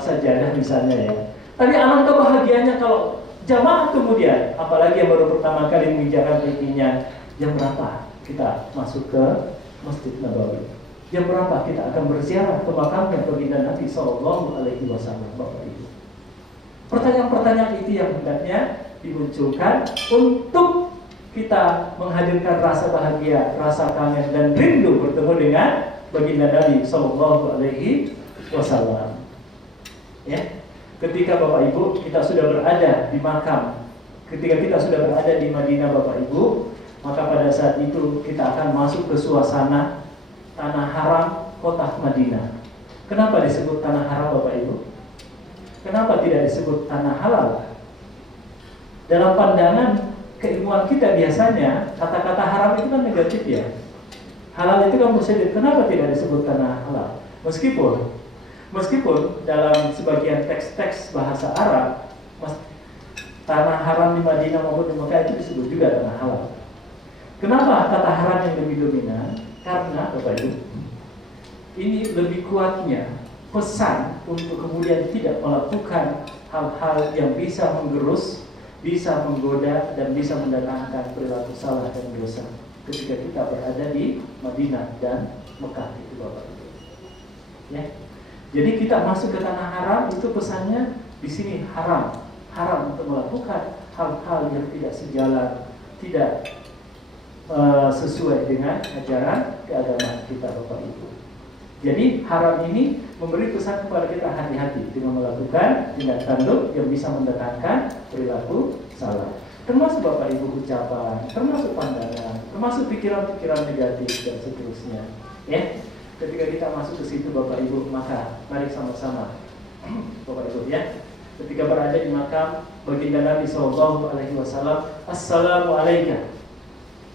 sajadah misalnya ya? Tapi alangkah bahagianya kalau jamaah kemudian, apalagi yang baru pertama kali menginjakkan kakinya, jam berapa kita masuk ke Masjid Nabawi? Jam berapa kita akan berziarah ke makamnya baginda Nabi SAW, Bapak Ibu? Pertanyaan-pertanyaan itu yang hendaknya dimunculkan untuk kita menghadirkan rasa bahagia, rasa kangen dan rindu bertemu dengan baginda Nabi SAW. Ya, ketika Bapak Ibu kita sudah berada di makam, ketika kita sudah berada di Madinah Bapak Ibu, maka pada saat itu kita akan masuk ke suasana tanah haram kota Madinah. Kenapa disebut tanah haram Bapak Ibu? Kenapa tidak disebut tanah halal? Dalam pandangan keilmuan kita biasanya kata-kata haram itu kan negatif ya. Halal itu kan positif. Kenapa tidak disebut tanah halal? Meskipun dalam sebagian teks-teks bahasa Arab, tanah haram di Madinah maupun di Mekah itu disebut juga tanah halal. Kenapa kata haram yang lebih dominan? Karena Bapak Ibu, ini lebih kuatnya pesan untuk kemudian tidak melakukan hal-hal yang bisa menggerus, bisa menggoda, dan bisa mendatangkan perilaku salah dan dosa ketika kita berada di Madinah dan Mekah itu Bapak Ibu. Ya. Jadi kita masuk ke tanah haram itu pesannya Di sini haram untuk melakukan hal-hal yang tidak sejalan, tidak sesuai dengan ajaran keagamaan kita, Bapak Ibu. Jadi haram ini memberi pesan kepada kita hati-hati dengan melakukan tindak tanduk yang bisa mendatangkan perilaku salah. Termasuk Bapak Ibu ucapan, termasuk pandangan, termasuk pikiran-pikiran negatif dan seterusnya. Ya, ketika kita masuk ke situ Bapak Ibu, maka mari sama-sama Bapak Ibu ya. Ketika berada di makam baginda Nabi SAW, Assalamualaikum.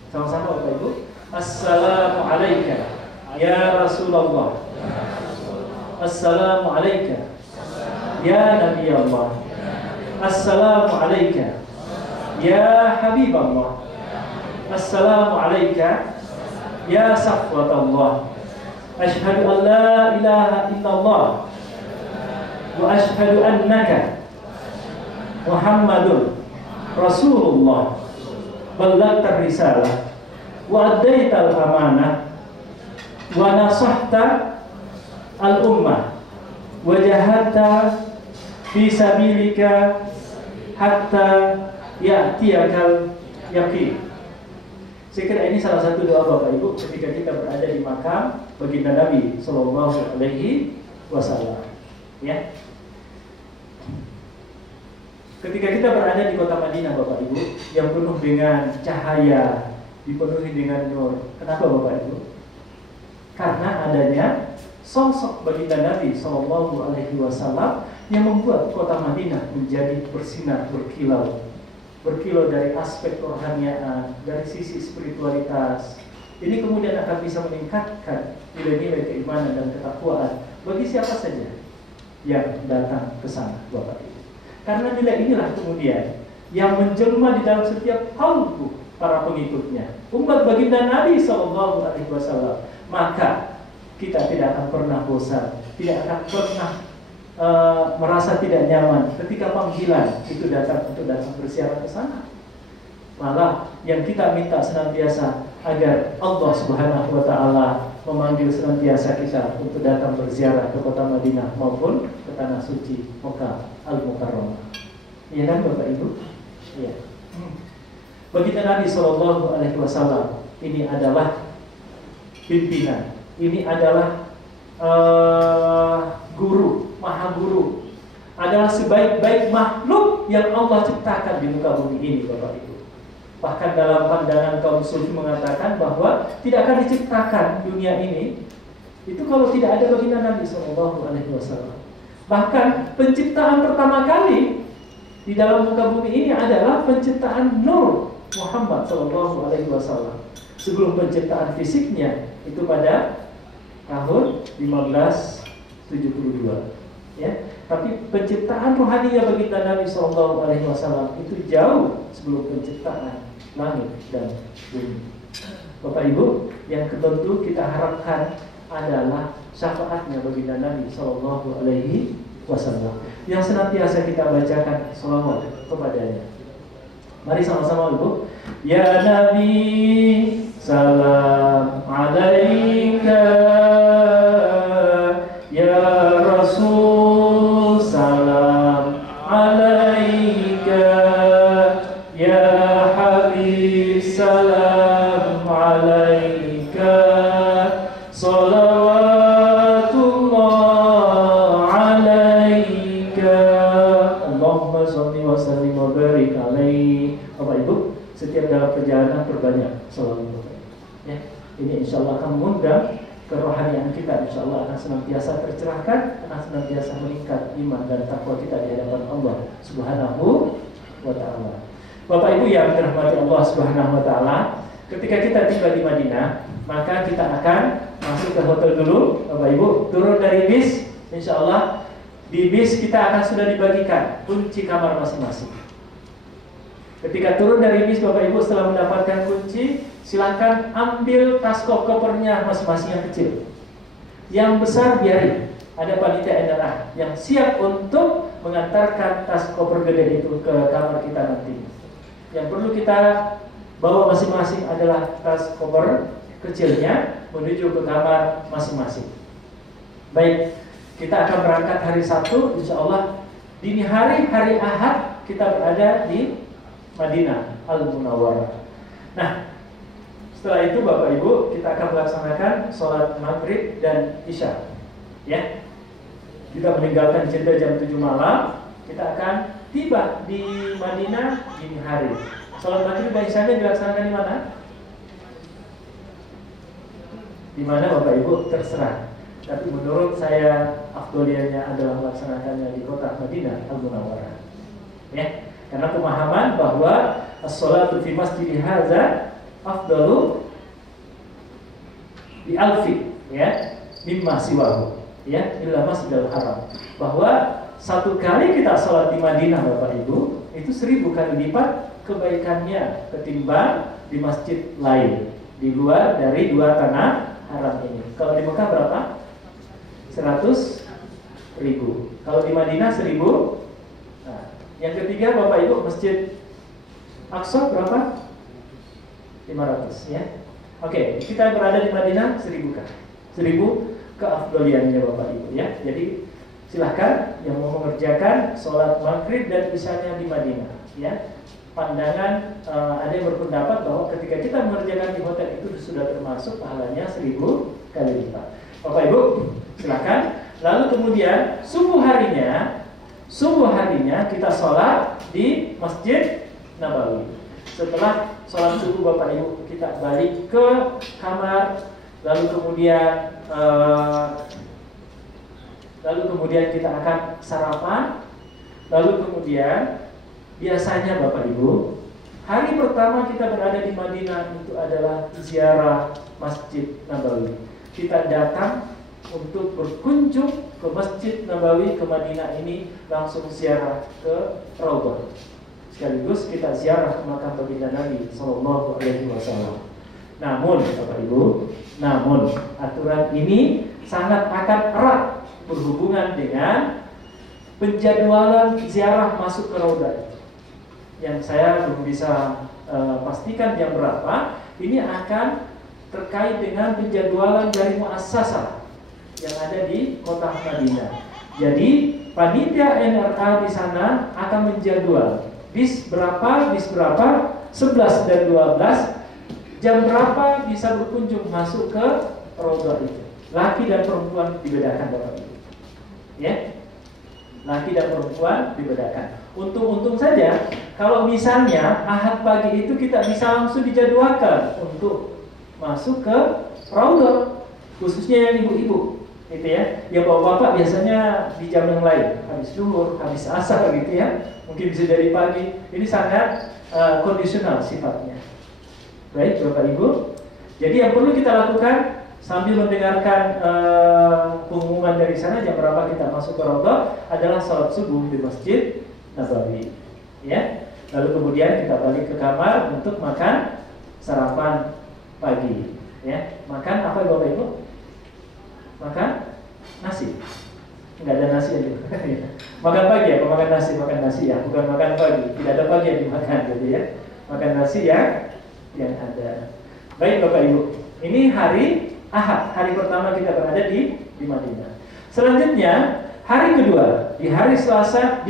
Sama-sama Bapak Ibu. Assalamualaikum ya Rasulullah. Assalamualaikum ya Nabi Allah. Assalamualaikum ya Habib Allah. Assalamualaikum ya Safwat Allah. Ashhadu an la ilaha illallah wa ashhadu annaka Muhammadun Rasulullah. Ballaghta risalah wa addaital amanah wa nasahta al-ummah wa jahadta fi sabilika hatta ya'tiyakal yaqin. Saya kira ini salah satu doa Bapak Ibu ketika kita berada di makam baginda Nabi sallallahu alaihi wasallam. Ya. Ketika kita berada di kota Madinah Bapak Ibu yang penuh dengan cahaya, dipenuhi dengan nur. Kenapa Bapak Ibu? Karena adanya sosok baginda Nabi sallallahu alaihi wasallam yang membuat kota Madinah menjadi bersinar, berkilau. Berkilau dari aspek kerohaniaan, dari sisi spiritualitas. Ini kemudian akan bisa meningkatkan nilai-nilai keimanan dan ketakwaan bagi siapa saja yang datang ke sana Bapak Ibu. Karena nilai inilah kemudian yang menjelma di dalam setiap kalbu para pengikutnya, umat baginda Nabi sallallahu alaihi wasallam. Maka kita tidak akan pernah bosan, tidak akan pernah merasa tidak nyaman ketika panggilan itu datang untuk datang berziarah ke sana. Malah yang kita minta senantiasa agar Allah Subhanahu wa taala memanggil senantiasa kita untuk datang berziarah ke kota Madinah maupun ke tanah suci Mekah Al-Mukarramah. Iya kan Bapak Ibu? Iya. Baginda Nabi sallallahu alaihi wasallam ini adalah pimpinan. Ini adalah guru, maha guru. Adalah sebaik-baik makhluk yang Allah ciptakan di muka bumi ini Bapak Ibu. Bahkan dalam pandangan kaum sufi mengatakan bahwa tidak akan diciptakan dunia ini itu kalau tidak ada baginda Nabi sallallahu alaihi wasallam. Bahkan penciptaan pertama kali di dalam muka bumi ini adalah penciptaan Nur Muhammad sallallahu alaihi wasallam. Sebelum penciptaan fisiknya itu pada tahun 1572. Ya, tapi penciptaan rohaninya baginda Nabi sallallahu alaihi wasallam itu jauh sebelum penciptaan langit dan bumi. Bapak Ibu, yang tentu kita harapkan adalah syafaatnya baginda Nabi sallallahu alaihi wasallam yang senantiasa kita bacakan selawat kepadanya. Mari sama-sama Ibu. Ya Nabi salam alaika, ya Rasul salam alaika, ya Habib salam alaika, salawatullah alaika, Allahumma sholli wa sallim wa barik alaihi. Bapak Ibu, setiap dalam perjalanan berbanyak salawat. Ya, ini insya Allah akan mengundang kerohanian kita, insya Allah akan senantiasa tercerahkan, akan senantiasa meningkat iman dan takwa kita di hadapan Allah Subhanahu wa taala. Bapak Ibu yang dirahmati Allah Subhanahu wa taala, ketika kita tiba di Madinah, maka kita akan masuk ke hotel dulu. Bapak Ibu turun dari bis, insya Allah di bis kita akan sudah dibagikan kunci kamar masing-masing. Ketika turun dari bis Bapak Ibu setelah mendapatkan kunci, silakan ambil tas kopernya masing-masing yang kecil. Yang besar biarin, ada panitia NRA yang siap untuk mengantarkan tas koper gede itu ke kamar kita nanti. Yang perlu kita bawa masing-masing adalah tas koper kecilnya menuju ke kamar masing-masing. Baik, kita akan berangkat hari Sabtu, insya Allah Dini hari Ahad kita berada di Madinah Al-Munawwarah. Nah, setelah itu Bapak Ibu kita akan melaksanakan sholat maghrib dan isya. Ya, kita meninggalkan Jeddah jam 7 malam. Kita akan tiba di Madinah dini hari. Sholat maghrib dan isyanya dilaksanakan di mana? Di mana Bapak Ibu terserah. Tapi menurut saya afdoliyahnya adalah melaksanakannya di kota Madinah Al-Munawwarah. Ya, karena pemahaman bahwa as-sholatu fi masjid hadza afdalu bi alfi ya mimma siwahu ya illa Masjidil Haram. Bahwa satu kali kita sholat di Madinah Bapak Ibu itu 1000 kali lipat kebaikannya ketimbang di masjid lain di luar dari 2 tanah haram ini. Kalau di Mekah berapa? 100.000. Kalau di Madinah 1000. Nah, yang ketiga Bapak Ibu Masjid Aqsa berapa? 500 ya. Oke, kita berada di Madinah 1000 kali. 1000 keafdoliannya Bapak Ibu ya. Jadi silahkan yang mau mengerjakan sholat maghrib dan isyanya di Madinah ya. Pandangan ada yang berpendapat bahwa ketika kita mengerjakan di hotel itu sudah termasuk pahalanya 1000 kali lipat. Bapak Ibu silahkan. Lalu kemudian subuh harinya kita sholat di Masjid Nabawi. Setelah sholat subuh Bapak Ibu kita balik ke kamar. Lalu kemudian kita akan sarapan. Lalu kemudian biasanya Bapak Ibu hari pertama kita berada di Madinah itu adalah ziarah Masjid Nabawi. Kita datang untuk berkunjung ke Masjid Nabawi ke Madinah ini, langsung ziarah ke Raudhah. Sekaligus kita ziarah ke makam baginda Nabi Sallallahu Alaihi Wasallam. Namun Bapak Ibu, aturan ini sangat akan erat berhubungan dengan penjadwalan ziarah masuk ke Raudhah. Yang saya belum bisa pastikan jam berapa. Ini akan terkait dengan penjadwalan dari muassasah yang ada di kota Madinah. Jadi panitia NRA di sana akan menjadwal bis berapa, 11 dan 12 jam berapa bisa berkunjung masuk ke Raudhah itu. Laki dan perempuan dibedakan Bapak Ibu. Ya. Laki dan perempuan dibedakan. Untung saja kalau misalnya Ahad pagi itu kita bisa langsung dijadwalkan untuk masuk ke Raudhah, khususnya yang ibu-ibu gitu ya. Ya bapak-bapak biasanya di jam yang lain, habis zuhur, habis asar gitu ya. Mungkin bisa dari pagi. Ini sangat kondisional sifatnya. Baik Bapak Ibu. Jadi yang perlu kita lakukan sambil mendengarkan pengumuman dari sana jam berapa kita masuk ke Raudhah adalah salat subuh di Masjid Nabawi. Ya. Lalu kemudian kita balik ke kamar untuk makan sarapan pagi. Ya. Makan apa Bapak Ibu? Makan nasi. Enggak ada nasi aja. Makan pagi ya, makan nasi ya, bukan makan pagi. Tidak ada pagi yang dimakan gitu ya. Makan nasi yang ada. Baik Bapak Ibu, ini hari Ahad, hari pertama kita berada di Madinah. Selanjutnya hari kedua, di hari Selasa,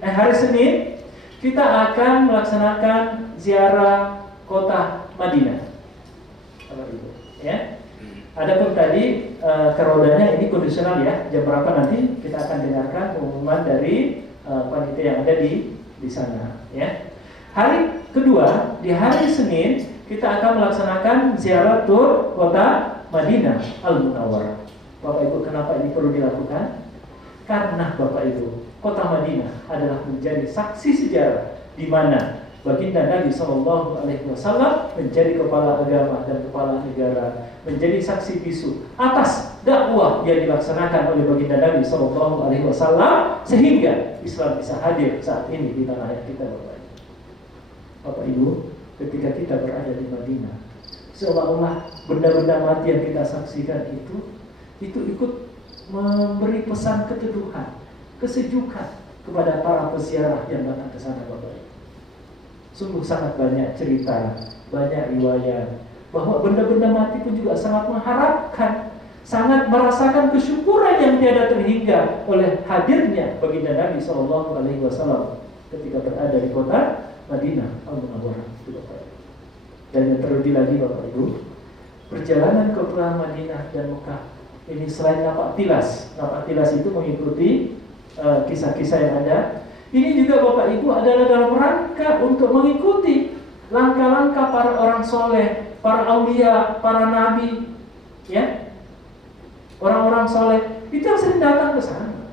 hari Senin kita akan melaksanakan ziarah kota Madinah. Bapak Ibu, ya. Adapun tadi kerodanya ini kondisional ya. Jam berapa nanti kita akan dengarkan pengumuman dari panitia yang ada di sana, ya. Hari kedua, di hari Senin kita akan melaksanakan ziarah tur kota Madinah Al-Munawwarah. Bapak Ibu, kenapa ini perlu dilakukan? Karena Bapak Ibu, kota Madinah adalah menjadi saksi sejarah di mana baginda Nabi Sallallahu Alaihi Wasallam menjadi kepala agama dan kepala negara, menjadi saksi bisu atas dakwah yang dilaksanakan oleh baginda Nabi Sallallahu Alaihi Wasallam sehingga Islam bisa hadir saat ini di tanah air kita, Bapak Ibu. Bapak Ibu, ketika kita berada di Madinah, seolah-olah benda-benda mati yang kita saksikan itu ikut memberi pesan keteduhan, kesejukan kepada para peziarah yang datang ke sana, Bapak Ibu. Sungguh sangat banyak cerita, banyak riwayat bahwa benda-benda mati pun juga sangat mengharapkan sangat merasakan kesyukuran yang tiada terhingga oleh hadirnya baginda Nabi Shallallahu Alaihi Wasallam ketika berada di kota Madinah Al-Munawwarah. Dan yang terlebih lagi Bapak Ibu, perjalanan ke kota Madinah dan Mekah ini selain napak tilas itu mengikuti kisah-kisah yang ada. Ini juga Bapak Ibu adalah dalam rangka untuk mengikuti langkah-langkah para orang soleh, para aulia, para nabi, ya, orang-orang soleh itu yang sering datang ke sana.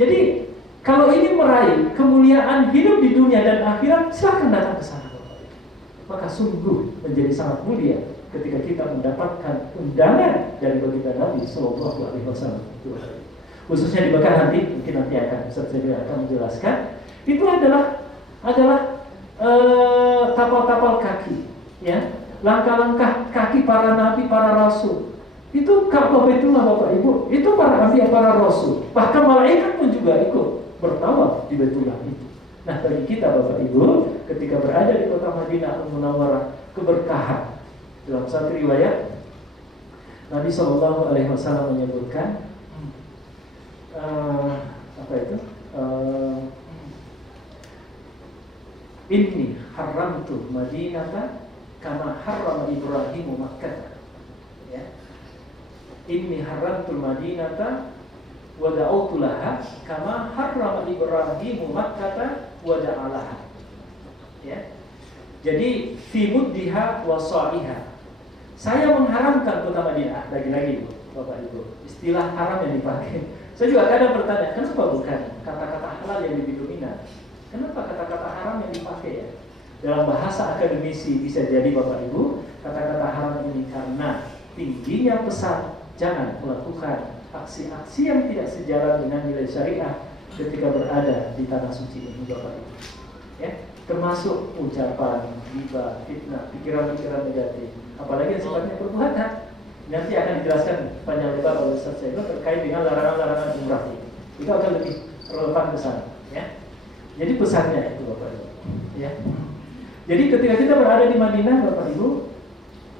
Jadi kalau ini meraih kemuliaan hidup di dunia dan akhirat, silakan datang ke sana, Bapak Ibu. Maka sungguh menjadi sangat mulia ketika kita mendapatkan undangan dari baginda Nabi Sallallahu Alaihi Wasallam. Khususnya di Mekah nanti, mungkin nanti Ustaz akan menjelaskan. Itu adalah kapal-kapal kaki, ya, langkah-langkah kaki para nabi, para rasul. Itu Ka'bah Baitullah Bapak Ibu, itu para nabi, para rasul. Bahkan malaikat pun juga ikut bertawaf di Baitullah itu. Nah, bagi kita Bapak Ibu, ketika berada di kota Madinah Al-Munawwarah, keberkahan. Dalam satu riwayat, Nabi Shallallahu Alaihi Wasallam menyebutkan Inni haramtu Madinata kama harrama Ibrahimu Makkah. Ya. Inni haramtu Madinata wa da'utu laha kama harrama Ibrahimu Makkah wa da'alaha. Ya. Jadi fi muddiha wa sa'iha. Saya mengharamkan kota Madinah. Lagi-lagi Bapak Ibu, istilah haram yang dipakai. Saya juga kadang bertanya, kenapa bukan kata-kata halal yang lebih dominan? Kenapa kata-kata haram yang dipakai ya? Dalam bahasa akademisi bisa jadi Bapak Ibu, kata-kata haram ini karena tingginya pesan jangan melakukan aksi-aksi yang tidak sejalan dengan nilai syariah ketika berada di tanah suci ini Bapak Ibu. Ya, termasuk ucapan, ghibah, fitnah, pikiran-pikiran negatif, apalagi yang sifatnya perbuatan. Nanti akan dijelaskan panjang lebar oleh Ustaz Saiful terkait dengan larangan-larangan umrah ini. Itu akan lebih relevan ke sana, ya. Jadi pesannya itu Bapak Ibu, ya. Jadi ketika kita berada di Madinah Bapak Ibu,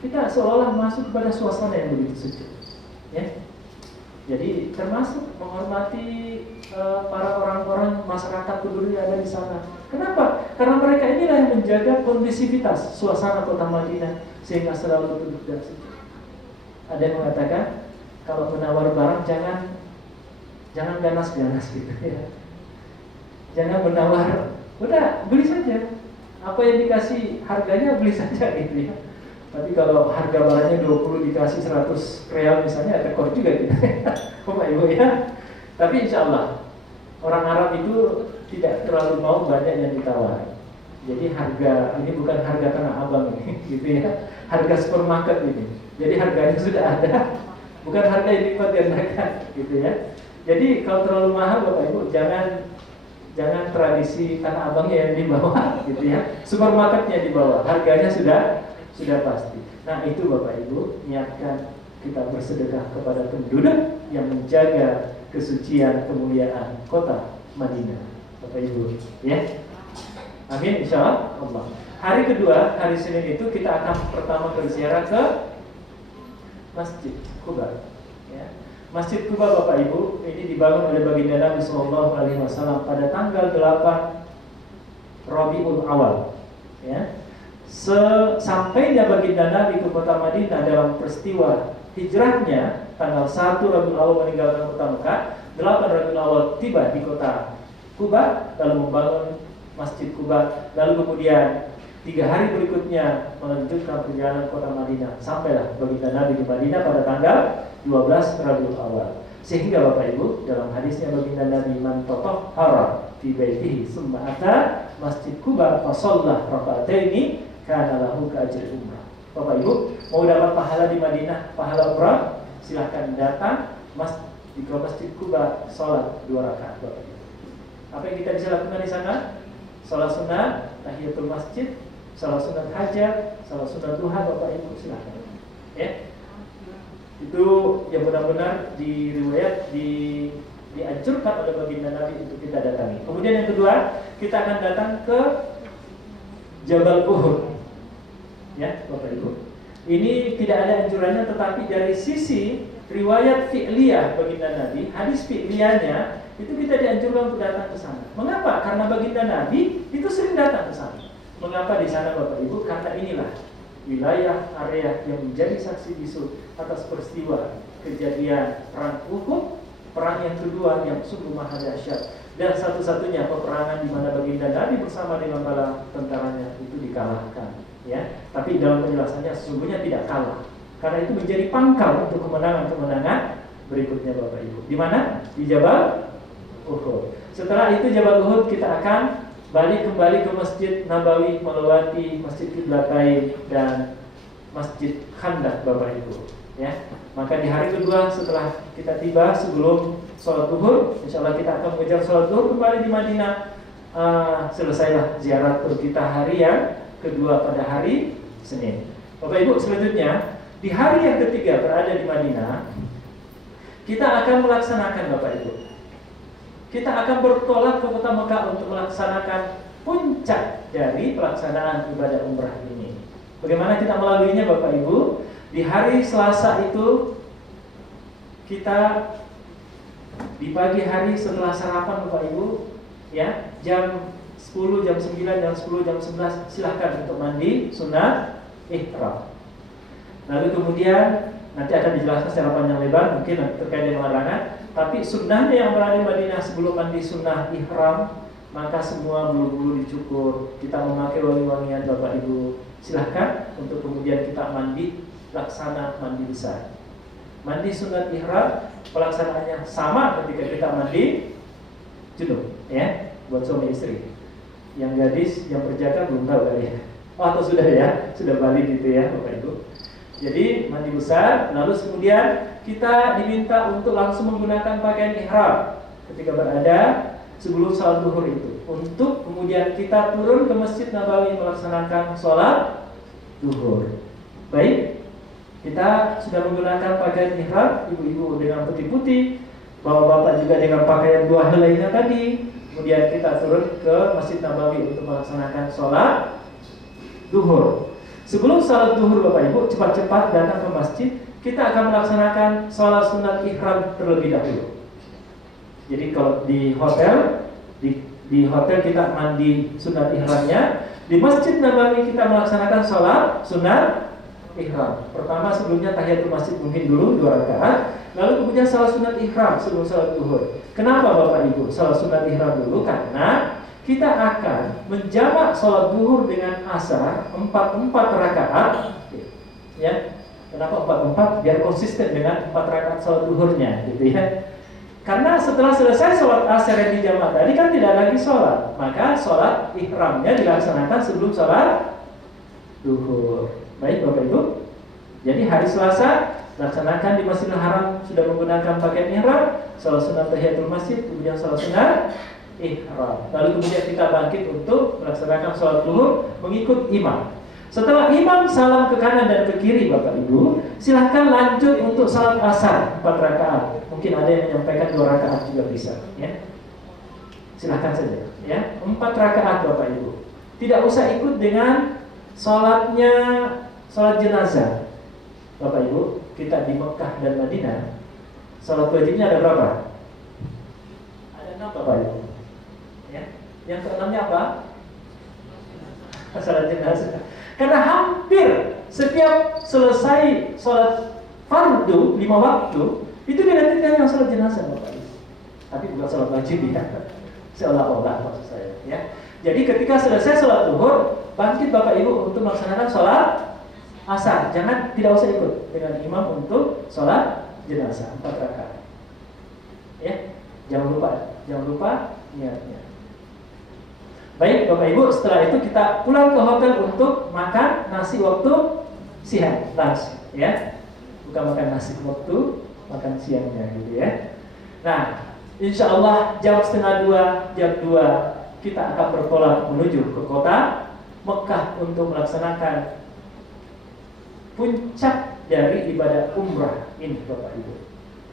kita seolah masuk kepada suasana yang begitu sejuk, ya. Jadi termasuk menghormati para orang-orang masyarakat peduli yang ada di sana. Kenapa? Karena mereka inilah yang menjaga kondisivitas suasana kota Madinah sehingga selalu duduk dan sejuk. Ada yang mengatakan kalau menawar barang jangan ganas-ganas gitu ya. Jangan menawar, udah beli saja. Apa yang dikasih harganya beli saja gitu ya. Tapi kalau harga barangnya 20 dikasih 100 real misalnya tekor juga gitu. Bapak Ibu ya. Tapi insya Allah orang Arab itu tidak terlalu mau banyak yang ditawar. Jadi harga ini bukan harga Tanah Abang ini gitu ya. Harga supermarket ini. Jadi harganya sudah ada, bukan harga yang lipat gandakan, gitu ya. Jadi kalau terlalu mahal Bapak Ibu, jangan tradisi Tanah Abangnya yang dibawa, gitu ya. Supermarketnya dibawa, harganya sudah pasti. Nah itu Bapak Ibu, niatkan kita bersedekah kepada penduduk yang menjaga kesucian kemuliaan kota Madinah, Bapak Ibu, ya. Amin, insya Allah. Hari kedua, hari Senin itu kita akan pertama berziarah ke Masjid Quba. Ya. Masjid Quba Bapak Ibu ini dibangun oleh baginda Nabi Sallallahu Alaihi Wasallam pada tanggal 8 Rabiul Awal. Ya. Sampainya baginda Nabi ke kota Madinah dalam peristiwa hijrahnya tanggal 1 Rabiul Awal meninggalkan kota Mekah, 8 Rabiul Awal tiba di kota Quba lalu membangun Masjid Quba, lalu kemudian 3 hari berikutnya melanjutkan perjalanan kota Madinah. Sampailah baginda Nabi di Madinah pada tanggal 12 Rabiul Awal. Sehingga Bapak Ibu dalam hadisnya baginda Nabi man tatahhara fi baitihi summa ata Masjid Quba fa shalla raka'ataini kana lahu ka'ajri umrah. Bapak Ibu mau dapat pahala di Madinah, pahala umrah, silahkan datang di Masjid Quba salat 2 rakaat Bapak Ibu. Apa yang kita bisa lakukan di sana? Salat sunnah, tahiyatul masjid, salat sunat hajat, salat sunat duha Bapak Ibu silakan. Ya. Itu yang benar-benar dianjurkan oleh baginda Nabi untuk kita datangi. Kemudian yang kedua, kita akan datang ke Jabal Uhud. Ya, Bapak Ibu. Ini tidak ada anjurannya, tetapi dari sisi riwayat fi'liyah baginda Nabi, hadis fi'liyahnya itu kita dianjurkan untuk datang ke sana. Mengapa? Karena baginda Nabi itu sering datang ke sana. Mengapa di sana Bapak Ibu? Karena inilah wilayah area yang menjadi saksi bisu atas peristiwa kejadian perang Uhud, perang yang kedua yang sungguh maha dahsyat, dan satu-satunya peperangan di mana baginda Nabi bersama dengan bala tentaranya itu dikalahkan. Ya, tapi dalam penjelasannya sesungguhnya tidak kalah, karena itu menjadi pangkal untuk kemenangan-kemenangan berikutnya Bapak Ibu. Di mana? Di Jabal Uhud. Setelah itu Jabal Uhud kita akan balik kembali ke Masjid Nabawi, melewati Masjid Qiblatain dan Masjid Khandaq Bapak Ibu. Ya, maka di hari kedua setelah kita tiba sebelum sholat zuhur, insya Allah kita akan mengejar sholat zuhur kembali di Madinah. Selesailah ziarah tur kita hari yang kedua pada hari Senin. Bapak Ibu, selanjutnya di hari yang ketiga berada di Madinah, kita akan melaksanakan Bapak Ibu. Kita akan bertolak ke kota Mekah untuk melaksanakan puncak dari pelaksanaan ibadah umrah ini. Bagaimana kita melaluinya Bapak Ibu? Di hari Selasa itu kita di pagi hari setelah sarapan Bapak Ibu, ya, jam 10, jam 9, jam 10, jam 11 silahkan untuk mandi sunnah ihram. Lalu kemudian nanti akan dijelaskan secara panjang lebar mungkin terkait dengan larangan. Tapi sunnahnya yang berada di Madinah sebelum mandi sunnah ihram, maka semua bulu-bulu dicukur. Kita memakai wangi-wangian Bapak Ibu. Silahkan untuk kemudian kita mandi laksana mandi besar. Mandi sunat ihram pelaksanaannya sama ketika kita mandi junub, ya, buat suami istri. Yang gadis, yang berjaga belum tahu kali ya. Oh, atau sudah ya, sudah balik gitu ya Bapak Ibu. Jadi mandi besar, lalu kemudian kita diminta untuk langsung menggunakan pakaian ihram ketika berada sebelum salat zuhur itu, untuk kemudian kita turun ke Masjid Nabawi melaksanakan sholat zuhur. Baik, kita sudah menggunakan pakaian ihram, ibu-ibu dengan putih-putih, bapak-bapak juga dengan pakaian dua helainya tadi. Kemudian kita turun ke Masjid Nabawi untuk melaksanakan sholat zuhur. Sebelum sholat zuhur Bapak Ibu, cepat-cepat datang ke masjid. Kita akan melaksanakan sholat sunat ihram terlebih dahulu. Jadi kalau di hotel, di hotel kita mandi sunat ihramnya. Di Masjid Nabawi kita melaksanakan sholat sunat ihram. Pertama sebelumnya tahiyatul masjid mungkin dulu 2 rakaat. Lalu kemudian sholat sunat ihram sebelum sholat zuhur. Kenapa Bapak Ibu sholat sunat ihram dulu? Karena kita akan menjamak sholat zuhur dengan asar 4 rakaat. Ya, kenapa 4? Biar konsisten dengan 4 rakaat sholat zuhurnya, gitu ya. Karena setelah selesai sholat asar yang dijamak tadi kan tidak lagi sholat, maka sholat ihramnya dilaksanakan sebelum sholat zuhur. Baik Bapak Ibu. Jadi hari Selasa laksanakan di Masjidil Haram sudah menggunakan pakaian ihram, sholat sunat tahiyatul masjid, kemudian sholat sunat ihram. Lalu kemudian kita bangkit untuk melaksanakan sholat zuhur mengikut imam. Setelah imam salam ke kanan dan ke kiri Bapak Ibu, silahkan lanjut untuk sholat asar 4 rakaat. Mungkin ada yang menyampaikan 2 rakaat juga bisa, ya. Silahkan saja, ya. 4 rakaat Bapak Ibu. Tidak usah ikut dengan sholatnya sholat jenazah. Bapak Ibu, kita di Mekah dan Madinah, sholat wajibnya ada berapa? Ada 6 Bapak Ibu. Ya. Yang ke-6-nya apa? Sholat jenazah. Karena hampir setiap selesai sholat fardu 5 waktu itu digantikan yang sholat jenazah Bapak Ibu. Tapi bukan sholat wajib ya. Seolah-olah maksud saya, ya. Jadi ketika selesai sholat zuhur, bangkit Bapak Ibu untuk melaksanakan sholat asar. Tidak usah ikut dengan imam untuk sholat jenazah 4 rakaat. Ya, jangan lupa niatnya. Baik Bapak Ibu, setelah itu kita pulang ke hotel untuk makan nasi waktu siang, lunch, ya. Bukan makan nasi waktu makan siangnya gitu ya. Nah, insya Allah jam 1:30, jam 2 kita akan bertolak menuju ke kota Mekah untuk melaksanakan puncak dari ibadah umrah ini Bapak Ibu.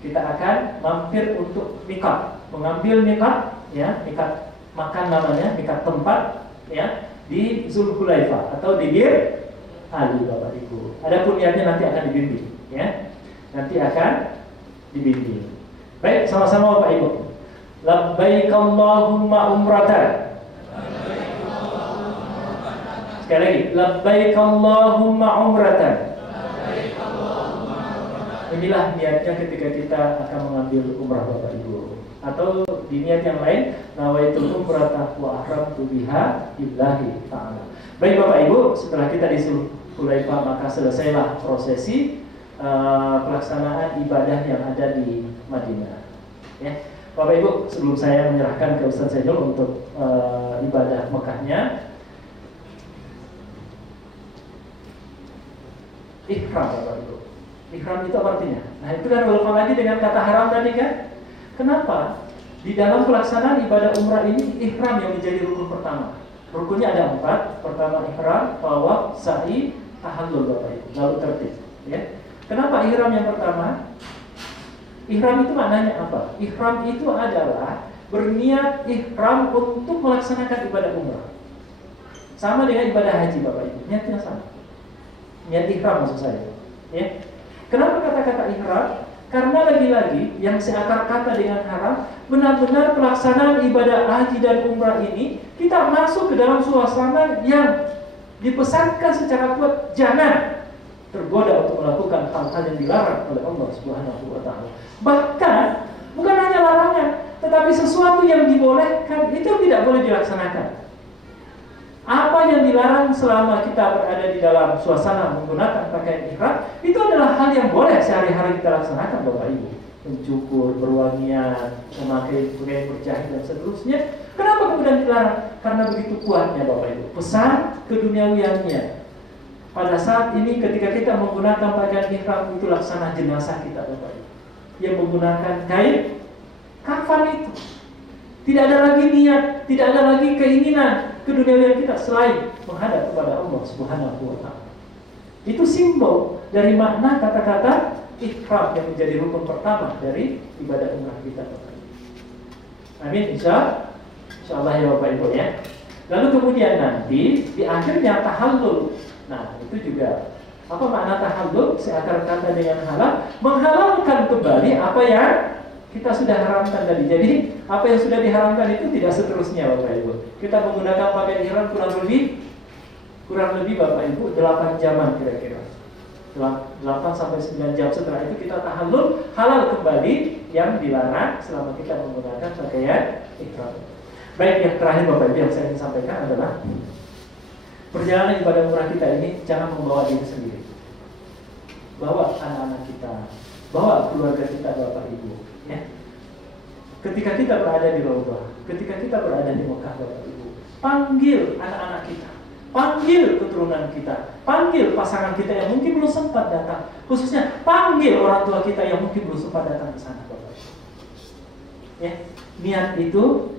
Kita akan mampir untuk miqat, mengambil miqat, ya, miqat makan namanya, miqat tempat, ya, di Zulhulaifah atau di Bir Ali Bapak Ibu. Adapun niatnya nanti akan dibimbing, ya. Nanti akan dibimbing. Baik, sama-sama Bapak Ibu. Labbaik Allahumma umratan. Sekali lagi, labbaik Allahumma umratan. Inilah niatnya ketika kita akan mengambil umrah Bapak Ibu. Atau di niat yang lain, nawaitul umrata wa ahramtu biha lillahi ta'ala. Baik Bapak Ibu, setelah kita di Dzulhunaifah maka selesailah prosesi pelaksanaan ibadah yang ada di Madinah. Ya, Bapak Ibu, sebelum saya menyerahkan ke Ustaz Zainul untuk ibadah Mekahnya, ihram Bapak Ibu. Ihram itu apa artinya? Nah itu kan relevan lagi dengan kata haram tadi kan? Kenapa? Di dalam pelaksanaan ibadah umrah ini ihram yang menjadi rukun pertama. Rukunnya ada 4. Pertama ihram, tawaf, sa'i, tahallul Bapak Ibu. Lalu tertib. Ya. Kenapa ihram yang pertama? Ihram itu maknanya apa? Ihram itu adalah berniat ihram untuk melaksanakan ibadah umrah. Sama dengan ibadah haji Bapak Ibu. Niatnya sama. Niat ihram maksud saya. Ya. Kenapa kata-kata ihram? Karena lagi-lagi yang seakar kata dengan haram, benar-benar pelaksanaan ibadah haji dan umrah ini kita masuk ke dalam suasana yang dipesankan secara kuat jangan tergoda untuk melakukan hal-hal yang dilarang oleh Allah Subhanahu wa taala. Bahkan bukan hanya larangan, tetapi sesuatu yang dibolehkan itu tidak boleh dilaksanakan. Apa yang dilarang selama kita berada di dalam suasana menggunakan pakaian ihram itu adalah hal yang boleh sehari-hari kita laksanakan Bapak Ibu. Mencukur, berwangian, memakai pakaian berjahit dan seterusnya. Kenapa kemudian dilarang? Karena begitu kuatnya Bapak Ibu pesan keduniawiannya. Pada saat ini ketika kita menggunakan pakaian ihram itu laksana jenazah kita Bapak Ibu. Yang menggunakan kain kafan itu. Tidak ada lagi niat, tidak ada lagi keinginan keduniawian kita selain menghadap kepada Allah Subhanahu wa taala. Itu simbol dari makna kata-kata ihram yang menjadi rukun pertama dari ibadah umrah kita Bapak Ibu. Amin insyaallah ya Bapak Ibu ya. Lalu kemudian nanti di akhirnya tahallul. Nah, itu juga apa makna tahallul? Seakar kata dengan halal, menghalalkan kembali apa yang kita sudah haramkan tadi. Jadi apa yang sudah diharamkan itu tidak seterusnya Bapak Ibu. Kita menggunakan pakaian ihram kurang lebih Bapak Ibu 8 jaman kira-kira. 8 sampai 9 jam setelah itu kita tahallul, halal kembali yang dilarang selama kita menggunakan pakaian ihram. Baik, yang terakhir Bapak Ibu yang saya ingin sampaikan adalah perjalanan ibadah umrah kita ini jangan membawa diri sendiri. Bawa anak-anak kita, bawa keluarga kita Bapak Ibu. Ya. Ketika kita berada di Raudhah, ketika kita berada di Mekah Bapak Ibu, panggil anak-anak kita, panggil keturunan kita, panggil pasangan kita yang mungkin belum sempat datang, khususnya panggil orang tua kita yang mungkin belum sempat datang ke sana Bapak Ibu. Ya, niat itu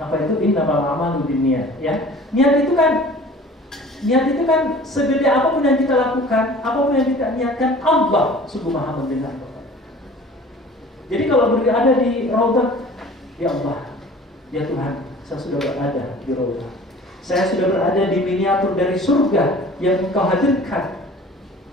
apa itu? Innamal a'malu binniyat. Ya, niat itu kan segede apapun yang kita lakukan, apapun yang kita niatkan, Allah sungguh Maha mendengar Bapak. Jadi kalau berada di Raudhah, ya Allah, ya Tuhan, saya sudah berada di Raudhah. Saya sudah berada di miniatur dari surga yang Engkau hadirkan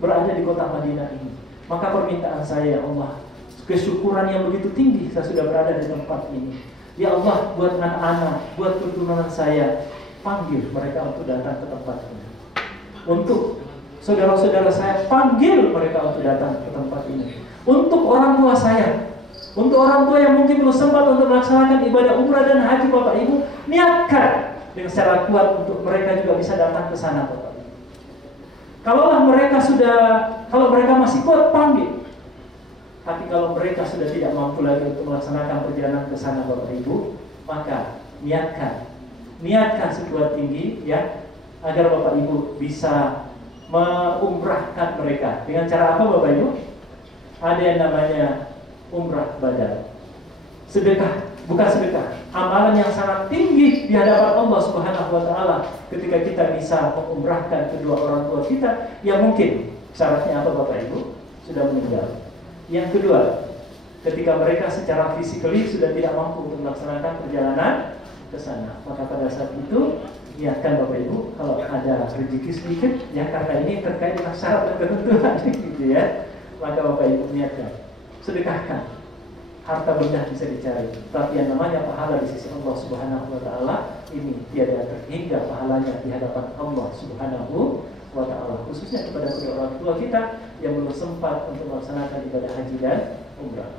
berada di kota Madinah ini. Maka permintaan saya, ya Allah, kesyukuran yang begitu tinggi saya sudah berada di tempat ini. Ya Allah, buat anak-anak, buat keturunan saya, panggil mereka untuk datang ke tempat ini. Untuk saudara-saudara saya, panggil mereka untuk datang ke tempat ini. Untuk orang tua saya, untuk orang tua yang mungkin belum sempat untuk melaksanakan ibadah umrah dan haji Bapak Ibu, niatkan dengan secara kuat untuk mereka juga bisa datang ke sana Bapak Ibu. Kalau mereka masih kuat, panggil. Tapi kalau mereka sudah tidak mampu lagi untuk melaksanakan perjalanan ke sana Bapak Ibu, maka niatkan sekuat tinggi ya, agar Bapak Ibu bisa mengumrahkan mereka. Dengan cara apa Bapak Ibu? Ada yang namanya umrah badal. Sedekah, bukan sedekah, amalan yang sangat tinggi di hadapan Allah Subhanahu wa taala ketika kita bisa mengumrahkan kedua orang tua kita yang mungkin syaratnya apa Bapak Ibu? Sudah meninggal. Yang kedua, ketika mereka secara fisikali sudah tidak mampu untuk melaksanakan perjalanan ke sana, maka pada saat itu niatkan Bapak Ibu kalau ada rezeki sedikit ya, karena ini terkait dengan syarat dan ketentuan gitu ya, maka Bapak Ibu niatkan, sedekahkan. Harta benda bisa dicari, tapi yang namanya pahala di sisi Allah Subhanahu wa taala ini tiada terhingga pahalanya di hadapan Allah Subhanahu wa taala, khususnya kepada kedua orang tua kita yang belum sempat untuk melaksanakan ibadah haji dan umrah.